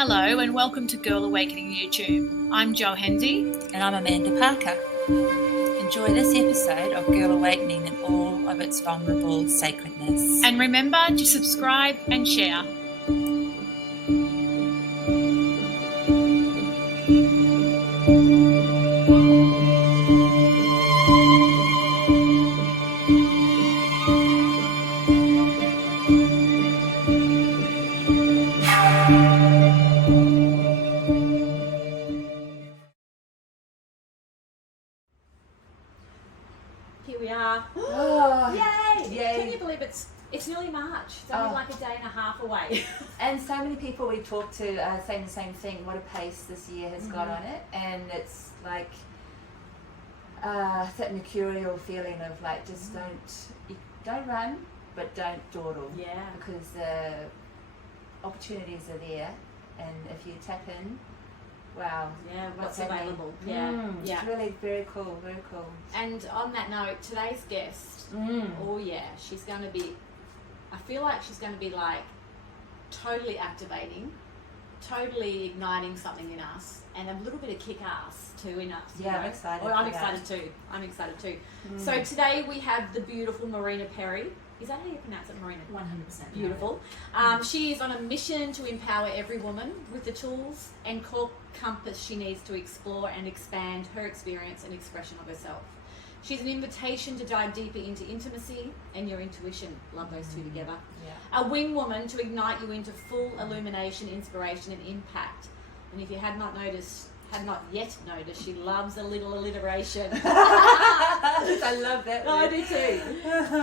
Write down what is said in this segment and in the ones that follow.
Hello and welcome to Girl Awakening YouTube. I'm Jo Hendy. And I'm Amanda Parker. Enjoy this episode of Girl Awakening in all of its vulnerable sacredness. And remember to subscribe and share. Here we are. Oh, Yay! yay. Can you believe it's nearly March? It's only like a day and a half away. And so many people we talk to are saying the same thing, what a pace this year has got on it. And it's like that mercurial feeling of like, just don't run, but don't dawdle. Yeah. Because the opportunities are there. And if you tap in, wow. Yeah, what's happening? available. Yeah. It's really very cool, very cool. And on that note, today's guest, oh yeah, she's going to be, I feel like she's going to be like totally activating, totally igniting something in us, and a little bit of kick-ass too in us. Yeah, I'm excited. Well, I'm excited too. I'm excited too. So today we have the beautiful Marina Perry. Is that how you pronounce it, Marina? 100%. Beautiful. She is on a mission to empower every woman with the tools and core compass she needs to explore and expand her experience and expression of herself. She's an invitation to dive deeper into intimacy and your intuition. Love those two together. Yeah. A wing woman to ignite you into full illumination, inspiration and impact. And if you had not yet noticed, she loves a little alliteration. I love that. I do too.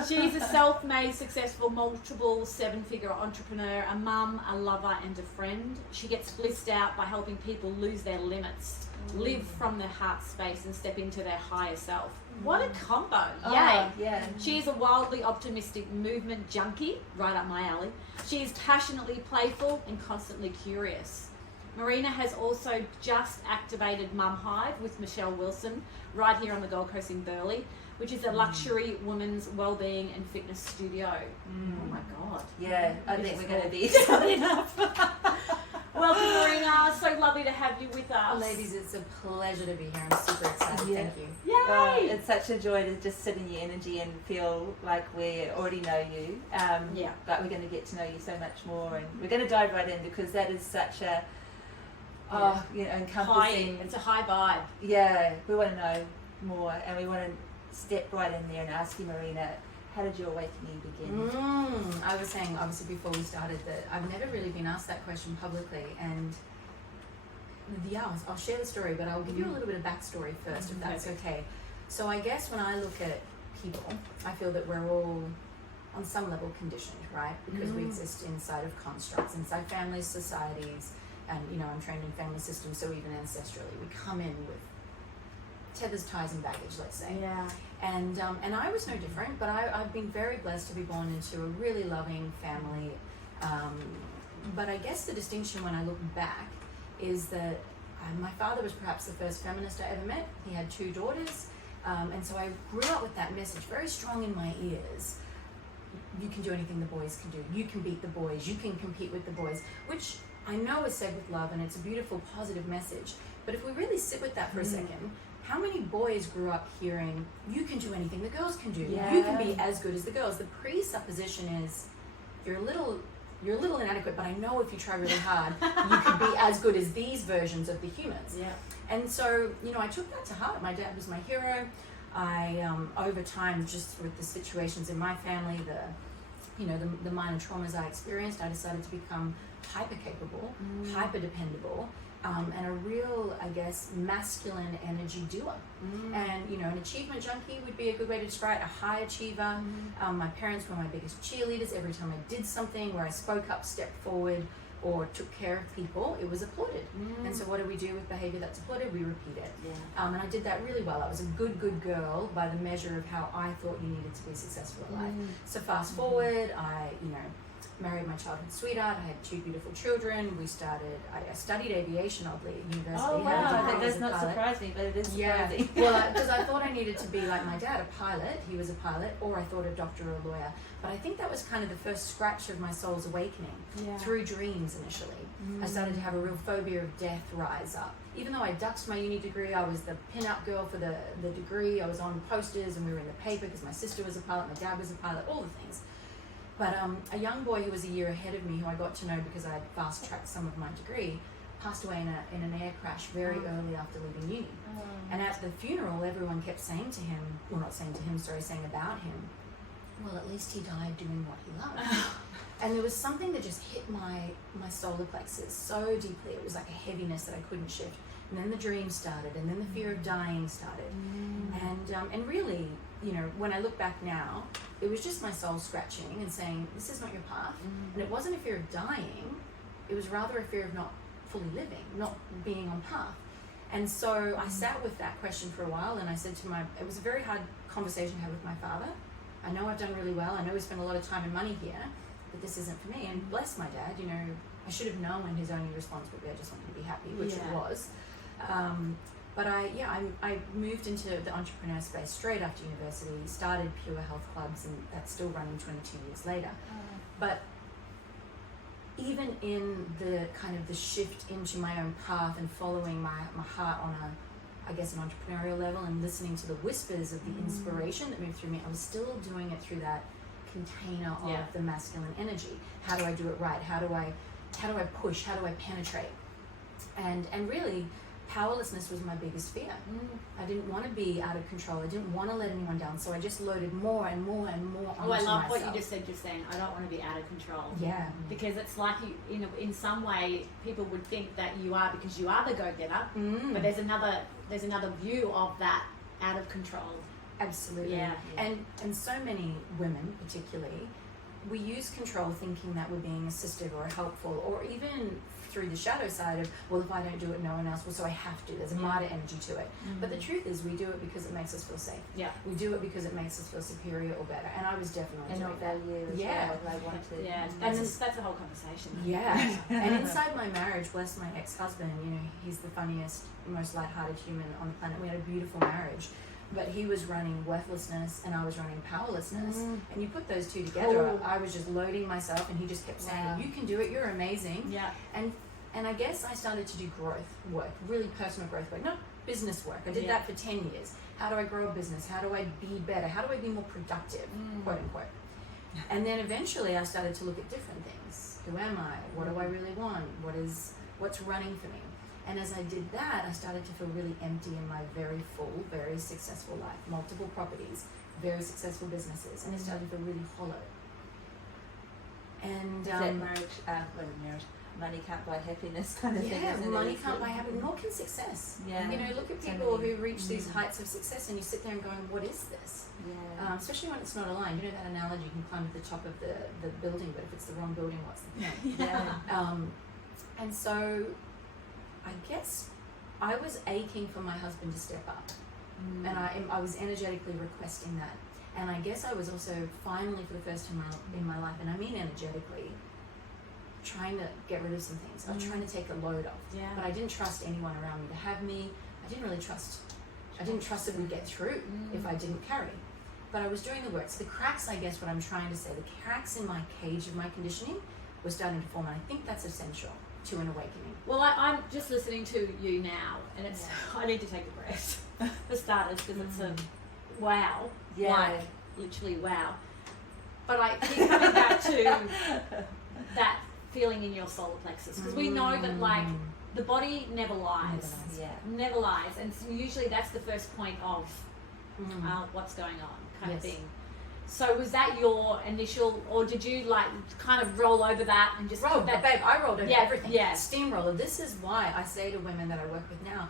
She's a self-made, successful, multiple seven-figure entrepreneur, a mum, a lover, and a friend. She gets blissed out by helping people lose their limits, live from their heart space, and step into their higher self. What a combo! Yay! Yeah. She is a wildly optimistic movement junkie, right up my alley. She is passionately playful and constantly curious. Marina has also just activated Mum Hive with Michelle Wilson right here on the Gold Coast in Burleigh, which is a luxury women's wellbeing and fitness studio. Oh my God. Yeah, I think we're going to be Welcome, Marina. So lovely to have you with us. Ladies, it's a pleasure to be here. I'm super excited. Yeah. Thank you. Yay! It's such a joy to just sit in your energy and feel like we already know you. But we're going to get to know you so much more, and we're going to dive right in because that is such a encompassing. It's a high vibe. Yeah, we want to know more, and we want to step right in there and ask you, Marina, how did your awakening begin? I was saying, obviously, before we started that I've never really been asked that question publicly, and I'll share the story, but I'll give you a little bit of backstory first, if that's okay. So I guess when I look at people, I feel that we're all on some level conditioned, right? Because we exist inside of constructs, inside families, societies, and I'm trained in family systems, so even ancestrally, we come in with tethers, ties, and baggage, let's say. Yeah. And I was no different, but I've been very blessed to be born into a really loving family. But I guess the distinction when I look back is that my father was perhaps the first feminist I ever met. He had 2 daughters, and so I grew up with that message very strong in my ears. You can do anything the boys can do. You can beat the boys. You can compete with the boys, which I know is said with love, and it's a beautiful, positive message. But if we really sit with that for a second, how many boys grew up hearing, you can do anything the girls can do. Yeah. You can be as good as the girls. The presupposition is, you're a little inadequate, but I know if you try really hard, you could be as good as these versions of the humans. Yeah. And so, I took that to heart. My dad was my hero. I, over time, just with the situations in my family, the minor traumas I experienced, I decided to become hyper capable, hyper dependable, and a real, I guess, masculine energy doer. And, an achievement junkie would be a good way to describe it, a high achiever. My parents were my biggest cheerleaders. Every time I did something where I spoke up, stepped forward, or took care of people, it was applauded. And so what do we do with behavior that's applauded? We repeat it. Yeah. And I did that really well. I was a good girl by the measure of how I thought you needed to be successful in life. So fast forward, I, married my childhood sweetheart. I had 2 beautiful children. I studied aviation, oddly, at university. Oh, Had a wow. degree That as does a not pilot. surprise me, but it is Yeah, surprising. well, because I thought I needed to be like my dad, a pilot. He was a pilot, or I thought a doctor or a lawyer. But I think that was kind of the first scratch of my soul's awakening through dreams initially. I started to have a real phobia of death rise up. Even though I ducked my uni degree, I was the pin-up girl for the degree, I was on posters and we were in the paper because my sister was a pilot, my dad was a pilot, all the things. But a young boy who was a year ahead of me, who I got to know because I had fast-tracked some of my degree, passed away in an air crash very early after leaving uni. And at the funeral, everyone kept saying to him, well, not saying to him, sorry, saying about him, well, at least he died doing what he loved. And there was something that just hit my solar plexus so deeply. It was like a heaviness that I couldn't shift. And then the dream started, and then the fear of dying started. And really, you know, when I look back now, it was just my soul scratching and saying, this is not your path. And it wasn't a fear of dying, it was rather a fear of not fully living, not being on path. And so I sat with that question for a while, and I said to it was a very hard conversation to have with my father. I know I've done really well, I know we spent a lot of time and money here, but this isn't for me. And bless my dad, you know, I should have known his only response would be, I just want you to be happy, which it was. But I moved into the entrepreneur space straight after university, started Pure Health Clubs, and that's still running 22 years later. But even in the kind of the shift into my own path and following my heart on an entrepreneurial level and listening to the whispers of the inspiration that moved through me, I was still doing it through that container of the masculine energy. How do I do it right? How do I push? How do I penetrate? And really, powerlessness was my biggest fear. I didn't want to be out of control. I didn't want to let anyone down. So I just loaded more and more and more onto myself. I love what you just said just then. I don't want to be out of control. Yeah. Because it's like you, in some way, people would think that you are because you are the go-getter. But there's another view of that out of control. Absolutely. Yeah. And so many women, particularly, we use control thinking that we're being assistive or helpful, or even through the shadow side of, well, if I don't do it, no one else will, so I have to. There's a martyr energy to it. But the truth is, we do it because it makes us feel safe. Yeah. We do it because it makes us feel superior or better. And I was definitely doing that. value as well. I want to. Yeah, that's a whole conversation. Yeah. And inside my marriage, bless my ex-husband, you know, he's the funniest, most lighthearted human on the planet. We had a beautiful marriage. But he was running worthlessness and I was running powerlessness. And you put those two together, I was just loading myself, and he just kept saying, you can do it, you're amazing. Yeah. And I guess I started to do growth work, really personal growth work, not business work. I did that for 10 years. How do I grow a business? How do I be better? How do I be more productive, quote unquote? And then eventually I started to look at different things. Who am I? What do I really want? What's running for me? And as I did that, I started to feel really empty in my very full, very successful life. Multiple properties, very successful businesses, and it started to feel really hollow. And marriage, money can't buy happiness kind of thing. Yeah, money can't buy happiness, nor can success. Yeah. You know, look at people who reach these heights of success, and you sit there and going, what is this? Yeah. Especially when it's not aligned. You know that analogy, you can climb to the top of the building, but if it's the wrong building, what's the point? And so I guess I was aching for my husband to step up, and I was energetically requesting that. And I guess I was also finally, for the first time in my life, and I mean energetically, trying to get rid of some things. I was trying to take a load off, but I didn't trust anyone around me to have me. I didn't trust that we'd get through if I didn't carry. But I was doing the work. So the cracks, I guess what I'm trying to say, the cracks in my cage of my conditioning were starting to form, and I think that's essential to an awakening. Well, I'm just listening to you now, and it's I need to take a breath for starters, because it's a wow, like literally wow. But I keep coming back to that feeling in your solar plexus, because we know that like the body never lies, never lies, and so usually that's the first point of what's going on kind of thing. So was that your initial, or did you like kind of roll over that and just roll? Babe, I rolled over everything. Yeah, steamroller. This is why I say to women that I work with now,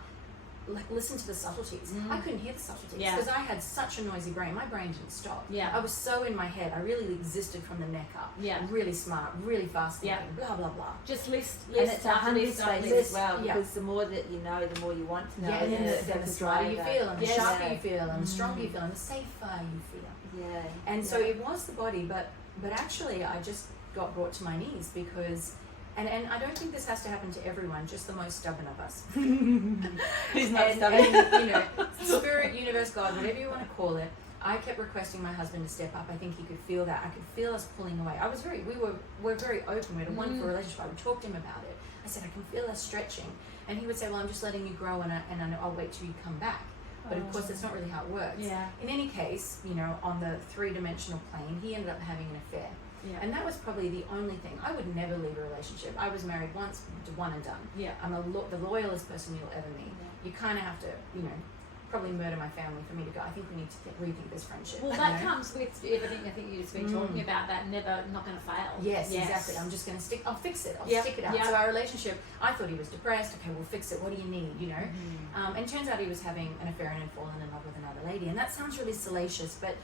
like, listen to the subtleties. I couldn't hear the subtleties because I had such a noisy brain. My brain didn't stop. I was so in my head. I really existed from the neck up. Really smart, really fast thinking. Blah blah blah. Just list. And it's a hunting space as well, because the more that you know, the more you want to know. And then the smarter you feel, and the sharper you feel, and the stronger you feel, and the safer you feel. And so it was the body, but actually I just got brought to my knees because, and I don't think this has to happen to everyone, just the most stubborn of us. Who's not stubborn? And, you know, spirit, universe, God, whatever you want to call it, I kept requesting my husband to step up. I think he could feel that. I could feel us pulling away. We're very open. We had a wonderful relationship. I would talk to him about it. I said, I can feel us stretching. And he would say, well, I'm just letting you grow, and I'll wait till you come back. But of course, that's not really how it works. Yeah. In any case, you know, on the 3-dimensional plane, he ended up having an affair. Yeah. And that was probably the only thing. I would never leave a relationship. I was married once, one and done. Yeah. I'm the loyalist person you'll ever meet. Yeah. You kind of have to, you know, probably murder my family for me to go, I think we need to rethink this friendship. Well, that comes with everything I think you've been talking about, that not going to fail. Yes, exactly. I'm just going to I'll fix it. I'll Yep, stick it out. yep. So our relationship, I thought he was depressed. Okay, we'll fix it. What do you need, you know? And it turns out he was having an affair and had fallen in love with another lady. And that sounds really salacious, but,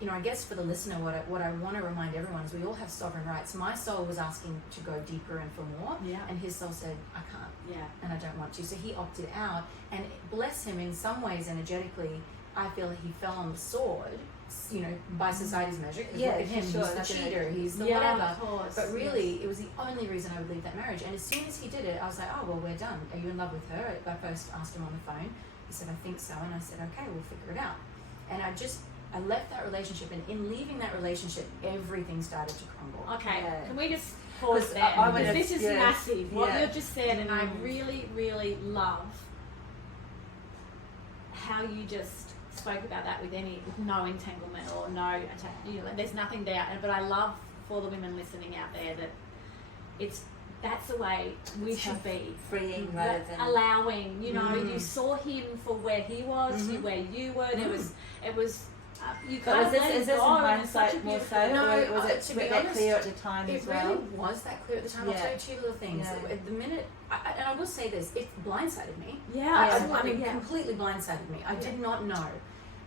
you know, I guess for the listener, what I want to remind everyone is we all have sovereign rights. My soul was asking to go deeper and for more, and his soul said, I can't. Yeah. And I don't want to. So he opted out, and bless him, in some ways energetically, I feel he fell on the sword, you know, by society's measure. Because look at him, he's the cheater, he's the whatever. Of course. But really, it was the only reason I would leave that marriage. And as soon as he did it, I was like, oh, well, we're done. Are you in love with her? I first asked him on the phone. He said, I think so. And I said, okay, we'll figure it out. And I left that relationship, and in leaving that relationship, everything started to crumble. Okay, Yeah. can we just pause there? Because this is massive. What you've just said, and I really, really love how you just spoke about that with no entanglement or no, you know, there's nothing there. But I love for the women listening out there that that's the way we should be. Freeing rather than allowing, you know, you saw him for where he was, where you were. There was, it was, you But can't is this let in go. hindsight more so, No, or was it to be that honest, clear at the time as well? It really was that clear at the time. I'll tell you two little things. Yeah. At the minute, and I will say this, it blindsided me. Yeah, I mean, completely blindsided me. I did not know,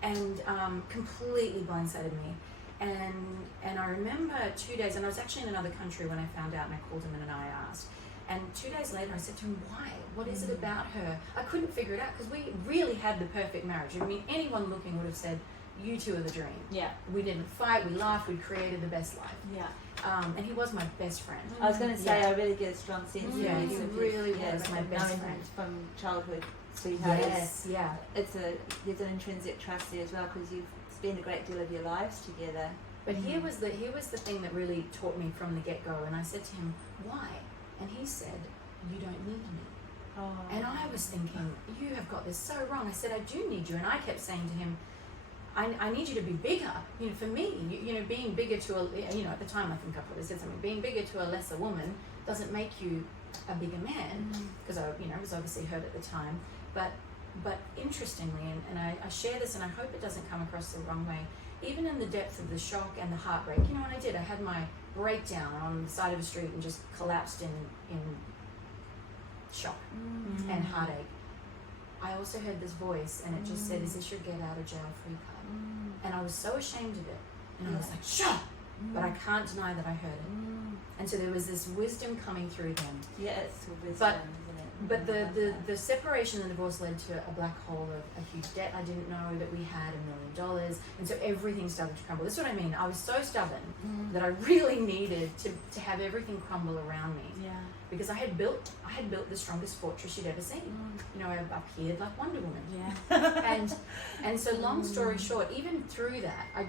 and completely blindsided me. And I remember 2 days, and I was actually in another country when I found out, and I called him and I asked. And 2 days later, I said to him, why? What is it about her? I couldn't figure it out, because we really had the perfect marriage. I mean, anyone looking would have said, you two are the dream. Yeah. We didn't fight, we laughed, we created the best life. Yeah. And he was my best friend. I was going to say, I really get a strong sense Yeah, of he it. really was my best knowing friend. from childhood, sweetheart. Yes, yeah. There's an intrinsic trust there as well, because you've spent a great deal of your lives together. But here was the thing that really taught me from the get-go. And I said to him, why? And he said, you don't need me. Oh. And I was thinking, you have got this so wrong. I said, I do need you. And I kept saying to him, I need you to be bigger. You know, for me, you know, being bigger to at the time I think I probably said something. Being bigger to a lesser woman doesn't make you a bigger man, because I was obviously hurt at the time. But interestingly, and I share this, and I hope it doesn't come across the wrong way. Even in the depth of the shock and the heartbreak, you know what I did? I had my breakdown on the side of the street and just collapsed in shock and heartache. I also heard this voice, and it just said, is this your get out of jail free card? And I was so ashamed of it. And I was like, shut! But I can't deny that I heard it. And so there was this wisdom coming through them. Yeah, it's wisdom, isn't it? But the separation and the divorce led to a black hole of a huge debt. I didn't know that we had $1 million. And so everything started to crumble. This is what I mean. I was so stubborn that I really needed to have everything crumble around me. Yeah. Because I had built the strongest fortress you'd ever seen. You know, I appeared like Wonder Woman. Yeah. And so long story short, even through that, I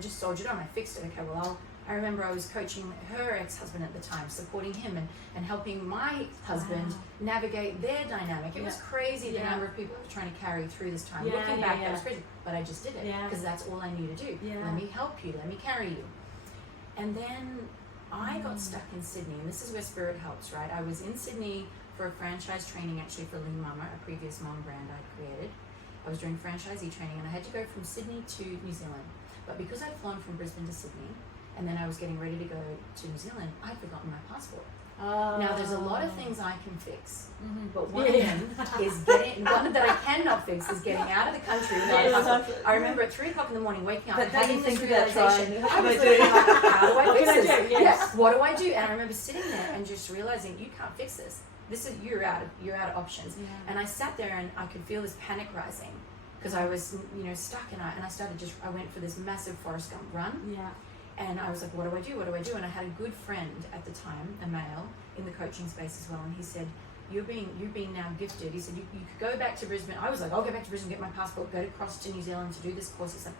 just soldiered on. I fixed it. Okay, well, I remember I was coaching her ex-husband at the time, supporting him and helping my husband navigate their dynamic. It was crazy the number of people I was trying to carry through this time. Looking back, that was crazy. But I just did it because that's all I knew to do. Yeah. Let me help you. Let me carry you. And then I got stuck in Sydney, and this is where Spirit helps, right? I was in Sydney for a franchise training, actually, for Lean Mama, a previous mom brand I created. I was doing franchisee training, and I had to go from Sydney to New Zealand. But because I'd flown from Brisbane to Sydney, and then I was getting ready to go to New Zealand, I'd forgotten my passport. Now, there's a lot of things I can fix, but one of them is one that I cannot fix is getting out of the country without a passport. I remember at 3 o'clock in the morning waking up and having this realization. I was like, how do I fix this? Yes. What do I do? And I remember sitting there and just realizing, you can't fix this. You're out of options. Yeah. And I sat there and I could feel this panic rising because I was, stuck, and I went for this massive Forrest Gump run. Yeah. And I was like, what do I do? What do I do? And I had a good friend at the time, a male, in the coaching space as well. And he said, you're being now gifted. He said, you could go back to Brisbane. I was like, I'll go back to Brisbane, get my passport, go across to New Zealand to do this course. He said,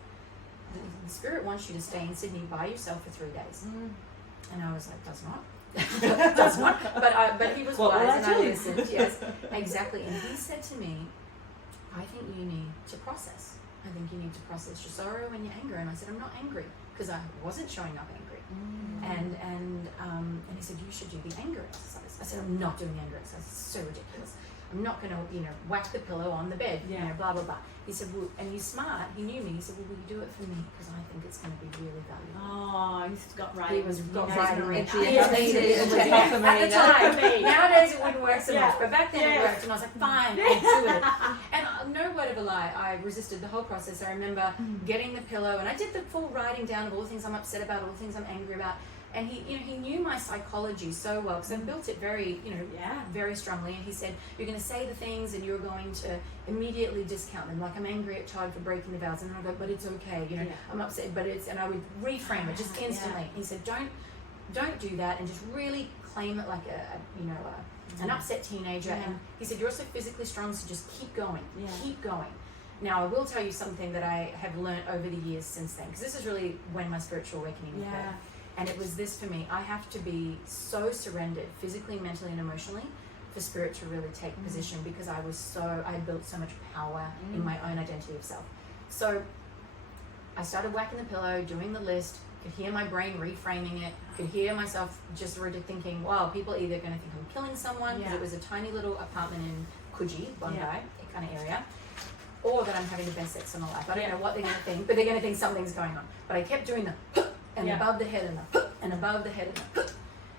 the Spirit wants you to stay in Sydney by yourself for 3 days. And I was like, does not. That's one. But he was What will wise, I and I do? listened. Yes, exactly. And he said to me, I think you need to process. I think you need to process your sorrow and your anger. And I said, I'm not angry, because I wasn't showing up angry. And he said, you should do the anger exercise. I said, I'm not doing the anger exercise. It's so ridiculous. I'm not going to, whack the pillow on the bed, blah, blah, blah. He said, well, and you're smart. He knew me. He said, well, will you do it for me? Because I think it's going to be really valuable. Oh, he's got right. He was got right in Marina. At the time. Nowadays it wouldn't work so much, but back then it worked, and I was like, fine, I'll do it. And no word of a lie, I resisted the whole process. I remember getting the pillow, and I did the full writing down of all the things I'm upset about, all the things I'm angry about. And he knew my psychology so well, because I built it very, very strongly. And he said, you're going to say the things and you're going to immediately discount them. Like, I'm angry at Todd for breaking the vows. And I go, but it's okay. I'm upset, but it's, and I would reframe it just instantly. He said, don't do that, and just really claim it like an upset teenager. And he said, you're also physically strong, so just keep going, keep going. Now, I will tell you something that I have learned over the years since then, because this is really when my spiritual awakening occurred. And it was this for me. I have to be so surrendered, physically, mentally, and emotionally, for spirit to really take position, because I had built so much power in my own identity of self. So I started whacking the pillow, doing the list, could hear my brain reframing it, could hear myself just already thinking, wow, people are either going to think I'm killing someone, because it was a tiny little apartment in Coogee, Bondi, kind of area, or that I'm having the best sex of my life. I don't know what they're going to think, but they're going to think something's going on. But I kept doing the and above the head, and the and above the head,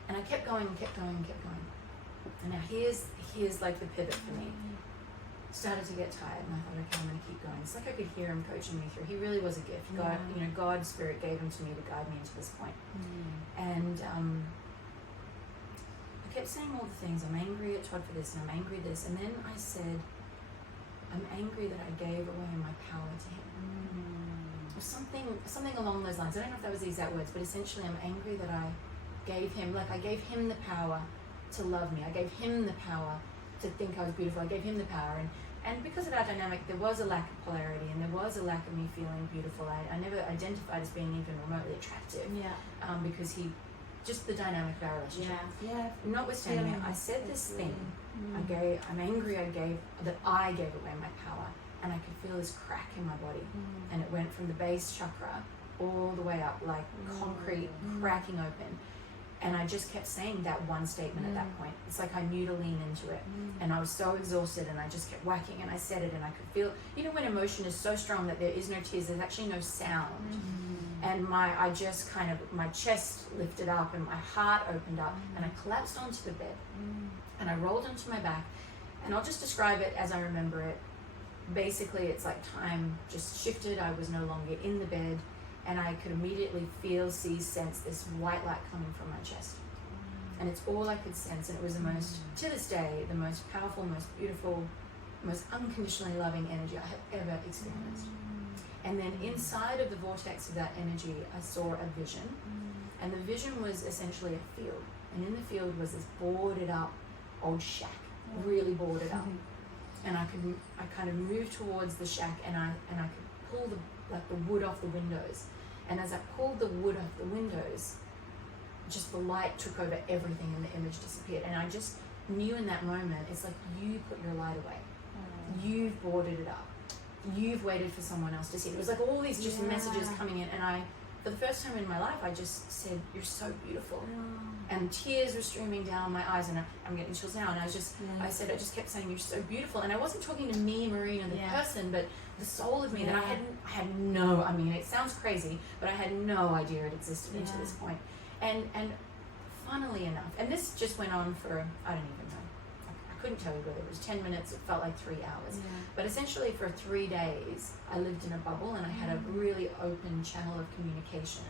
and I kept going and kept going and kept going. And now here's like the pivot for me. Started to get tired, and I thought, okay, I'm going to keep going. It's like I could hear him coaching me through. He really was a gift. God, God's spirit gave him to me to guide me into this point. And I kept saying all the things. I'm angry at Todd for this, and I'm angry at this. And then I said, I'm angry that I gave away my power to him. Something along those lines. I don't know if that was the exact words, but essentially I'm angry that I gave him the power to love me. I gave him the power to think I was beautiful. I gave him the power. And because of our dynamic, there was a lack of polarity, and there was a lack of me feeling beautiful. I never identified as being even remotely attractive. Because just the dynamic of our relationship. Notwithstanding it, I said this thing. I'm angry that I gave away my power. And I could feel this crack in my body. And it went from the base chakra all the way up, like concrete cracking open. And I just kept saying that one statement at that point. It's like I knew to lean into it. And I was so exhausted, and I just kept whacking, and I said it, and I could feel, when emotion is so strong that there is no tears, there's actually no sound. And my chest lifted up, and my heart opened up, and I collapsed onto the bed. And I rolled onto my back, and I'll just describe it as I remember it. Basically, it's like time just shifted. I was no longer in the bed, and I could immediately see, sense this white light coming from my chest. And it's all I could sense, and it was to this day, the most powerful, most beautiful, most unconditionally loving energy I have ever experienced. And then inside of the vortex of that energy, I saw a vision. And the vision was essentially a field. And in the field was this boarded up old shack, really boarded up. And I kind of moved towards the shack, and I could pull the wood off the windows. And as I pulled the wood off the windows, just the light took over everything, and the image disappeared. And I just knew in that moment, it's like, you put your light away. You've boarded it up. You've waited for someone else to see it. It was like all these just messages coming in, and for the first time in my life, I just said, you're so beautiful. And tears were streaming down my eyes, and I'm getting chills now. And I just kept saying, you're so beautiful. And I wasn't talking to me, Marina, the person, but the soul of me that I had no, it sounds crazy, but I had no idea it existed until this point. And funnily enough, and this just went on for, I don't even know. I couldn't tell you whether it was 10 minutes, it felt like 3 hours. But essentially for 3 days, I lived in a bubble, and I had a really open channel of communication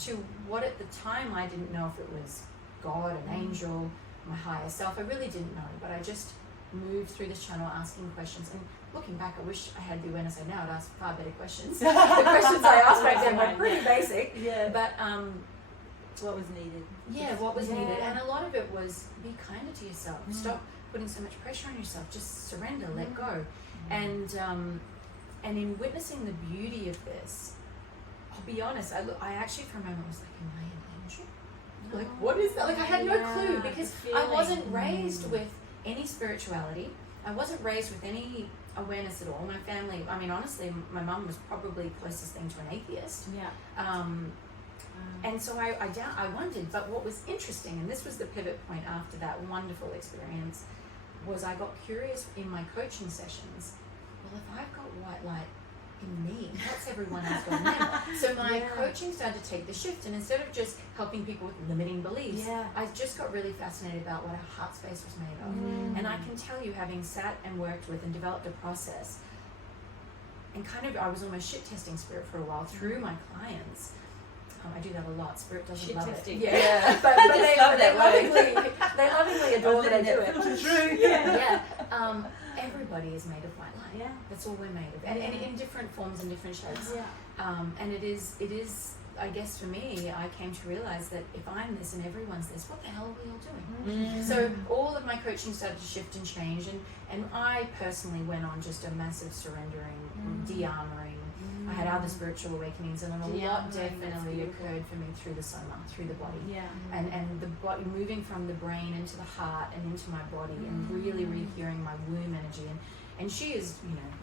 to what at the time I didn't know if it was God, an angel, my higher self. I really didn't know, but I just moved through this channel asking questions. And looking back, I wish I had the awareness I now would ask far better questions. The questions I asked back then were pretty basic. But what was needed? What was needed. And a lot of it was, be kinder to yourself. Stop putting so much pressure on yourself. Just surrender, let go. And in witnessing the beauty of this, I'll be honest, I actually for a moment was like, am I an angel? like, what is that? Like, I had no clue because I wasn't raised with any spirituality. I wasn't raised with any awareness at all. My family, I mean, honestly, my mum was probably the closest thing to an atheist. And so I wondered, but what was interesting, and this was the pivot point after that wonderful experience, was I got curious in my coaching sessions. Well, if I've got white light in me, what's everyone else got in them? So my coaching started to take the shift, and instead of just helping people with limiting beliefs, I just got really fascinated about what our heart space was made of. And I can tell you, having sat and worked with and developed a process, and kind of, I was almost shit testing spirit for a while through my clients. I do that a lot. Spirit doesn't love it. Yeah. But they lovingly adore that I do it. Everybody is made of white light. Yeah. That's all we're made of. And in different forms and different shapes. Yeah. And it is, I guess for me, I came to realize that if I'm this and everyone's this, what the hell are we all doing? So all of my coaching started to shift and change. And I personally went on just a massive surrendering, de-armoring. I had other spiritual awakenings, and a lot definitely occurred for me through the soma, through the body, and the body, moving from the brain into the heart and into my body, and really hearing my womb energy. And she is,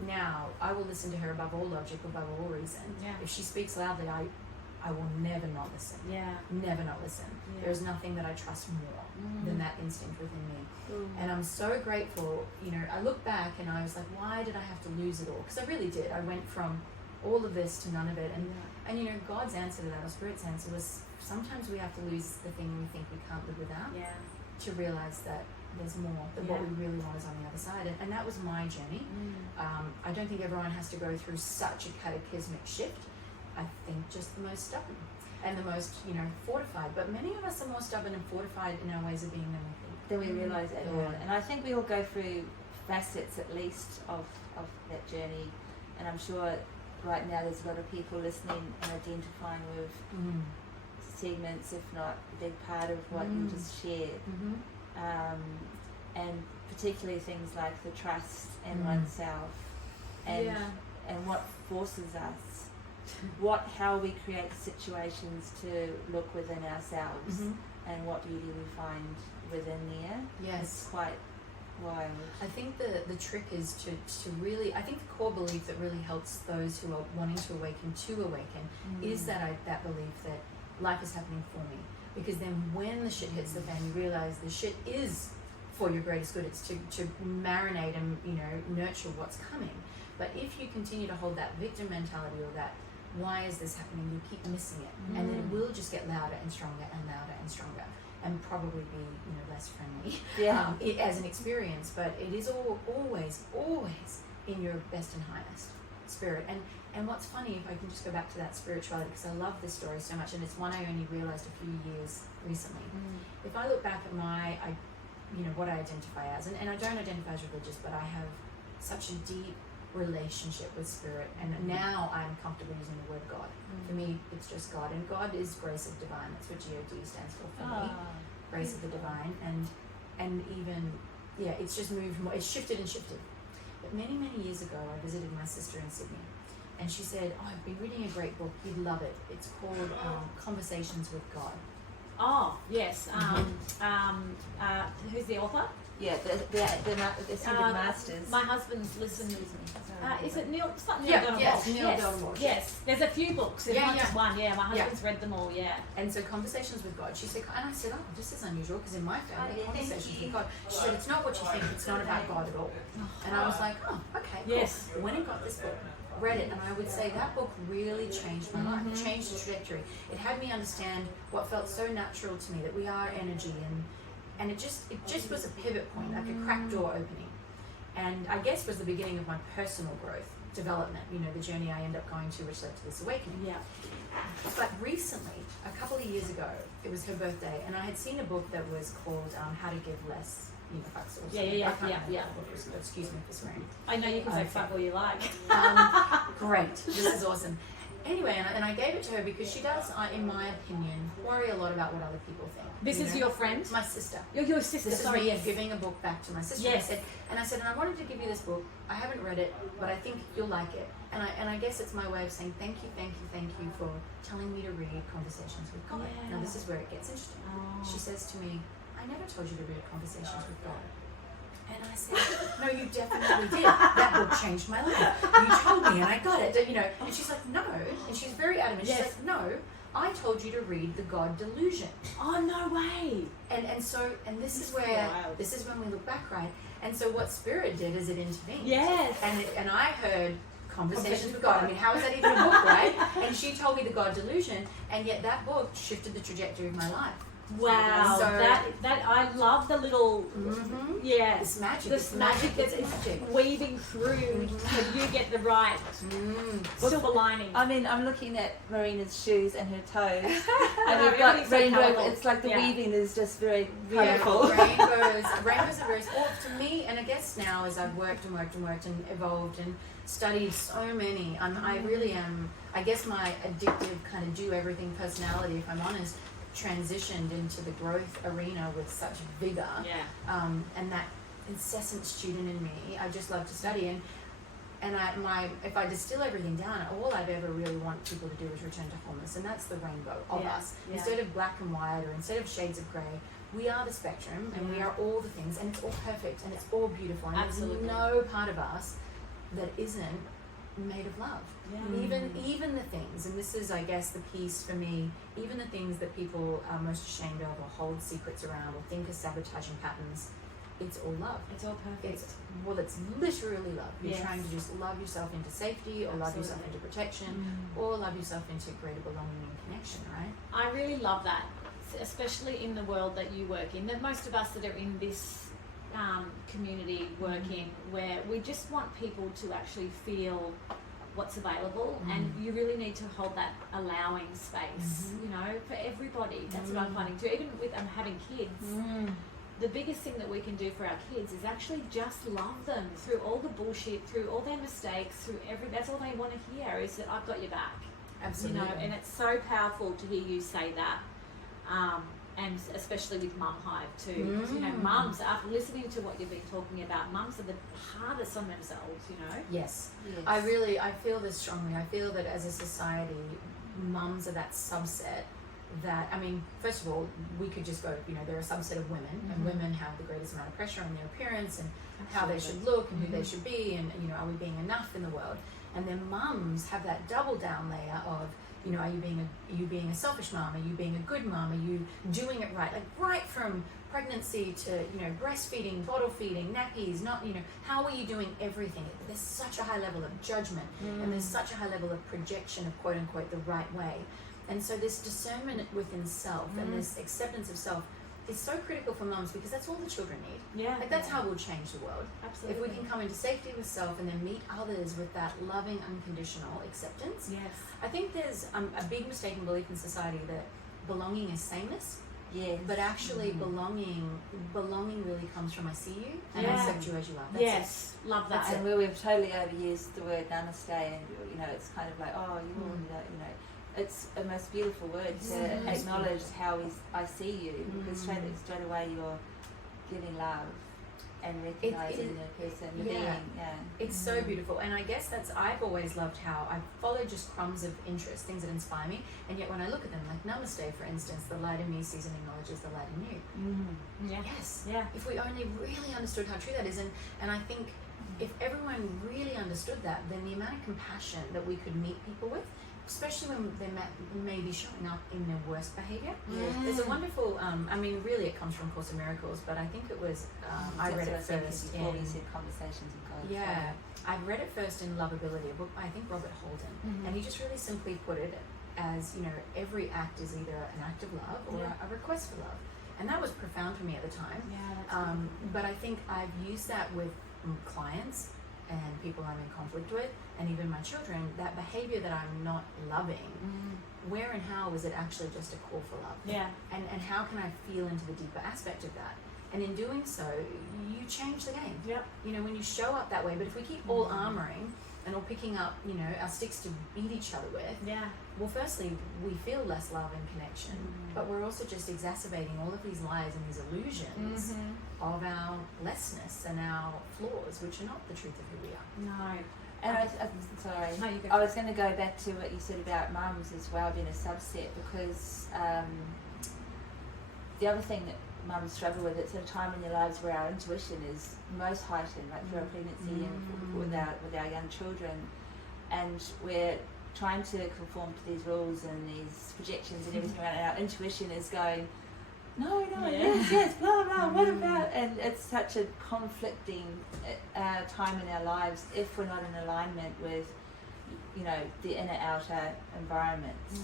now I will listen to her above all logic, above all reason. Yeah. If she speaks loudly, I will never not listen. Yeah. Never not listen. Yeah. There is nothing that I trust more than that instinct within me. And I'm so grateful. I look back and I was like, why did I have to lose it all? Because I really did. I went from all of this to none of it, and God's answer to that, or Spirit's answer, was sometimes we have to lose the thing we think we can't live without, to realize that there's more, that what we really want is on the other side. And that was my journey. I don't think everyone has to go through such a cataclysmic shift. I think just the most stubborn and the most fortified, but many of us are more stubborn and fortified in our ways of being than we realize at all. And I think we all go through facets at least of that journey, and I'm sure right now there's a lot of people listening and identifying with segments, if not a big part of what you just shared. And particularly things like the trust in oneself, and what forces us, how we create situations to look within ourselves, and what beauty we find within there. Yes. It's quite wild. I think the trick is to really, I think the core belief that really helps those who are wanting to awaken is that belief that life is happening for me. Because then when the shit hits the fan, you realize the shit is for your greatest good. It's to marinate and nurture what's coming. But if you continue to hold that victim mentality, or that why is this happening, you keep missing it, and then it will just get louder and stronger and louder and stronger, and probably be less friendly as an experience. But it is always in your best and highest spirit. And what's funny, if I can just go back to that spirituality, because I love this story so much, and it's one I only realized a few years recently. If I look back at what I identify as, and I don't identify as religious, but I have such a deep relationship with spirit, and now I'm comfortable using the word God. For me, it's just God, and God is grace of divine. That's what GOD stands for me. Grace of the divine, and even it's just moved more. It's shifted and shifted. But many years ago, I visited my sister in Sydney, and she said, I've been reading a great book, you'd love it. It's called Conversations with God. Oh, yes. Who's the author? Yeah, the Ascended Masters. My husband's listened. Is it Neil? It's not Neil Donald Yes, Walsh. Neil Donald Walsh. Yes, there's a few books. There's not just one. Yeah, my husband's read them all. Yeah. And so Conversations with God. She said, and I said, this is unusual, because in my family, Conversations with God. She said, it's not what you think. It's not about God at all. And I was like, okay, cool. Yes. When I got this book, read it, and I would say that book really changed my life. It changed the trajectory. It had me understand what felt so natural to me, that we are energy, and it just was a pivot point, like a crack door opening. And I guess was the beginning of my personal growth, development, the journey I ended up going to, which led to this awakening. Yeah. But recently, a couple of years ago, it was her birthday, and I had seen a book that was called How to Give Less, fucks or something. Yeah. Excuse me for swearing. I know you can say fuck all you like. Great. This is awesome. anyway, and I gave it to her because she does, in my opinion, worry a lot about what other people think. This is your friend? My sister. Your sister, This sorry. is me giving a book back to my sister. Yes. And I said, and I wanted to give you this book. I haven't read it, but I think you'll like it. And I guess it's my way of saying thank you for telling me to read Conversations with God. Yeah. Now this is where it gets interesting. Oh. She says to me, I never told you to read Conversations with God. And I said, no, you definitely did. That book changed my life. You told me and I got it, you know. And she's like, no. And she's very adamant. She's like, no, I told you to read The God Delusion. Oh, no way. And this is where, this is when we look back, right? And so what Spirit did is it intervened. Yes. And I heard Conversations with God. I mean, how is that even a book, right? And she told me The God Delusion, and yet that book shifted the trajectory of my life. Wow, So, that I love the little yeah, This magic. this magic that's weaving through so you get the right silver lining. I mean, I'm looking at Marina's shoes and her toes, and No, we've got everything's so rainbow. colourful. It's like the Yeah. weaving is just very Yeah, colourful. rainbows are very, well, to me, and I guess now as I've worked and evolved and studied so many, I really am, I guess my addictive kind of do everything personality, if I'm honest, transitioned into the growth arena with such vigor. Yeah. And that incessant student in me, I just love to study. And if I distill everything down, all I've ever really want people to do is return to wholeness, and that's the rainbow of us. Yeah. Instead of black and white, or instead of shades of grey, we are the spectrum, and we are all the things, and it's all perfect, and it's all beautiful, and Absolutely. there's no part of us that isn't made of love. Yeah. Even the things, and this is, I guess, the piece for me, even the things that people are most ashamed of or hold secrets around or think are sabotaging patterns, it's all love. It's all perfect. It's literally love. You're Yes. trying to just love yourself into safety, or love yourself into protection, or love yourself into greater belonging and connection, right? I really love that, especially in the world that you work in. That most of us that are in this community work in, where we just want people to actually feel what's available, and you really need to hold that allowing space, you know, for everybody. That's what I'm finding too. Even with having kids, the biggest thing that we can do for our kids is actually just love them through all the bullshit, through all their mistakes, through that's all they want to hear is that I've got your back. Absolutely. You know, and it's so powerful to hear you say that. And especially with Mum Hive too. 'Cause, you know, mums, after listening to what you've been talking about, mums are the hardest on themselves, you know. Yes. I feel this strongly. I feel that as a society, mums are that subset that, I mean, first of all, we could just go, you know, they're a subset of women, and women have the greatest amount of pressure on their appearance and how they should look and who they should be, and, you know, are we being enough in the world? And then mums have that double down layer of, you know, are you being a selfish mom? Are you being a good mom? Are you doing it right? Like right from pregnancy to, you know, breastfeeding, bottle feeding, nappies, not, you know, how are you doing everything? There's such a high level of judgment, and there's such a high level of projection of quote unquote the right way. And so this discernment within self and this acceptance of self is so critical for mums, because that's all the children need. Yeah. Like that's how we'll change the world. Absolutely. If we can come into safety with self and then meet others with that loving, unconditional acceptance. Yes. I think there's a big mistaken belief in society that belonging is sameness. Yes. But actually belonging really comes from I see you and I Yeah. accept you as you are. That's Yes. Love that. And where we've totally overused the word namaste, and you know, it's kind of like, oh, you know, it's a most beautiful word to acknowledge how I see you, because straight away you're giving love and recognizing the person, the being. Yeah. It's so beautiful, and I guess I've always loved how I follow just crumbs of interest, things that inspire me, and yet when I look at them, like namaste, for instance, the light in me sees and acknowledges the light in you. Yeah. Yes. Yeah. If we only really understood how true that is, and I think if everyone really understood that, then the amount of compassion that we could meet people with, especially when they may be showing up in their worst behavior. There's a wonderful, I mean, really it comes from Course in Miracles, but I think it was, I read it first before we in, said Conversations with God. yeah, I read it first in Lovability, a book by, I think, Robert Holden, and he just really simply put it as, you know, every act is either an act of love or a request for love. And that was profound for me at the time. Yeah. But I think I've used that with clients and people I'm in conflict with, and even my children, that behavior that I'm not loving, where and how is it actually just a call for love? Yeah. And how can I feel into the deeper aspect of that? And in doing so, you change the game. Yep. You know, when you show up that way, but if we keep all armoring, and or picking up, you know, our sticks to beat each other with, well, firstly, we feel less love and connection, but we're also just exacerbating all of these lies and these illusions of our lessness and our flaws, which are not the truth of who we are. No. And sorry, No, you go. I was going to go back to what you said about mums as well being a subset, because the other thing that mums struggle with, it's at a time in their lives where our intuition is most heightened, like through our pregnancy and with our young children, and we're trying to conform to these rules and these projections and everything around it. Our intuition is going, no, yes, blah, blah, what about? And it's such a conflicting time in our lives if we're not in alignment with, you know, the inner outer environments.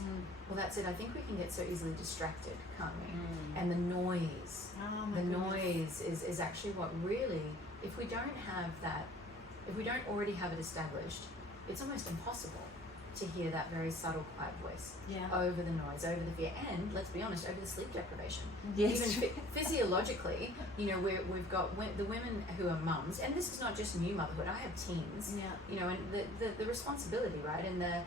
Well, that's it. I think we can get so easily distracted, can't we? And the noise. Noise is actually what really, if we don't have that, if we don't already have it established, it's almost impossible to hear that very subtle, quiet voice over the noise, over the fear, and let's be honest, over the sleep deprivation. Yes. Even physiologically, you know, we've got the women who are mums, and this is not just new motherhood. I have teens, you know, and the responsibility, right, and the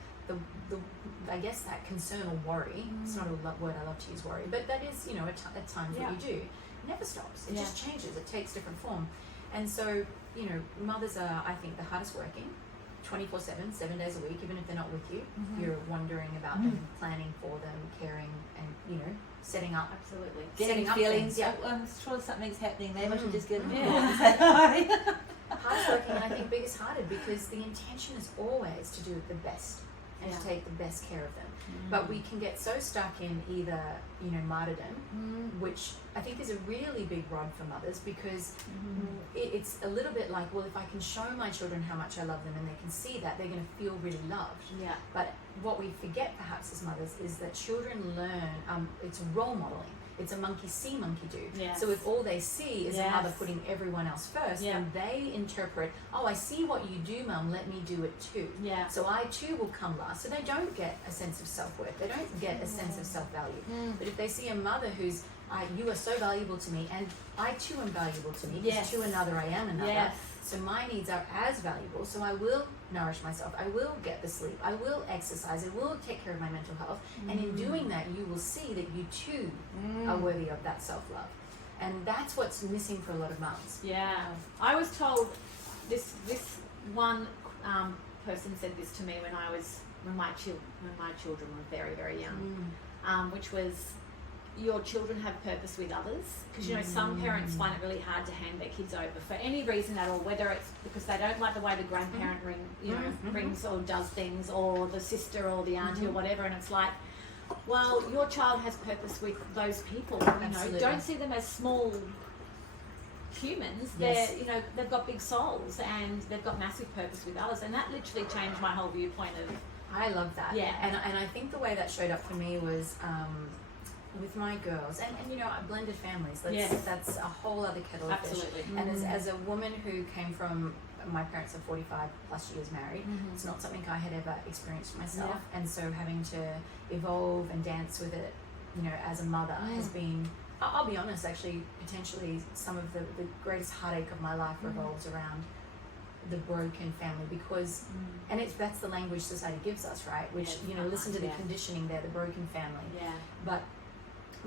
I guess that concern or worry. It's not a word I love to use, worry, but that is, you know, at times what you do. It never stops. It just changes. It takes different form, and so, you know, mothers are, I think, the hardest working. 24/7, 7 days a week, even if they're not with you, you're wondering about them, planning for them, caring, and, you know, setting up. Absolutely. Getting feelings. Yeah. I'm sure something's happening. Maybe I should just get Yeah. and say hi. Hardest working, and I think biggest hearted, because the intention is always to do the best and to take the best care of them. But we can get so stuck in either, you know, martyrdom, which I think is a really big rod for mothers, because it's a little bit like, well, if I can show my children how much I love them and they can see that, they're going to feel really loved. But what we forget perhaps as mothers is that children learn, it's role modeling. It's a monkey see, monkey do. So if all they see is a mother putting everyone else first, then they interpret, oh, I see what you do, Mum, let me do it too. So I too will come last. So they don't get a sense of self-worth. They don't get a sense of self-value. But if they see a mother who's, you are so valuable to me, and I too am valuable to me, because to another I am another. So my needs are as valuable, so I will nourish myself, I will get the sleep, I will exercise, I will take care of my mental health, and in doing that you will see that you too are worthy of that self-love. And that's what's missing for a lot of mums. I was told this one person said this to me when my children were very, very young, which was, your children have purpose with others, because you know some parents find it really hard to hand their kids over for any reason at all, whether it's because they don't like the way the grandparent rings or does things, or the sister or the auntie or whatever, and it's like, well, your child has purpose with those people. You know, don't see them as small humans. They're, you know, they've got big souls and they've got massive purpose with others, and that literally changed my whole viewpoint of. I love that. And I think the way that showed up for me was with my girls, and you know, blended families, that's a whole other kettle of fish. And as a woman who came from, my parents are 45 plus years married, it's not something I had ever experienced myself, and so having to evolve and dance with it, you know, as a mother has been, I'll be honest, actually potentially some of the greatest heartache of my life revolves around the broken family, because and that's the language society gives us, right, which you know, listen to the conditioning there, the broken family,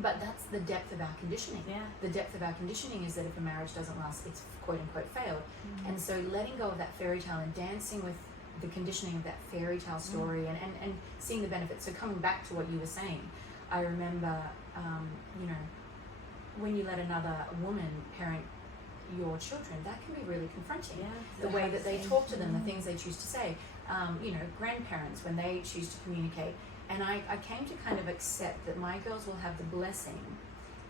but that's the depth of our conditioning. The depth of our conditioning is that if a marriage doesn't last, it's quote unquote failed. And so letting go of that fairy tale and dancing with the conditioning of that fairy tale story, and seeing the benefits. So coming back to what you were saying, I remember you know, when you let another woman parent your children, that can be really confronting. The way that they talk to them, the things they choose to say, you know, grandparents when they choose to communicate. And I came to kind of accept that my girls will have the blessing,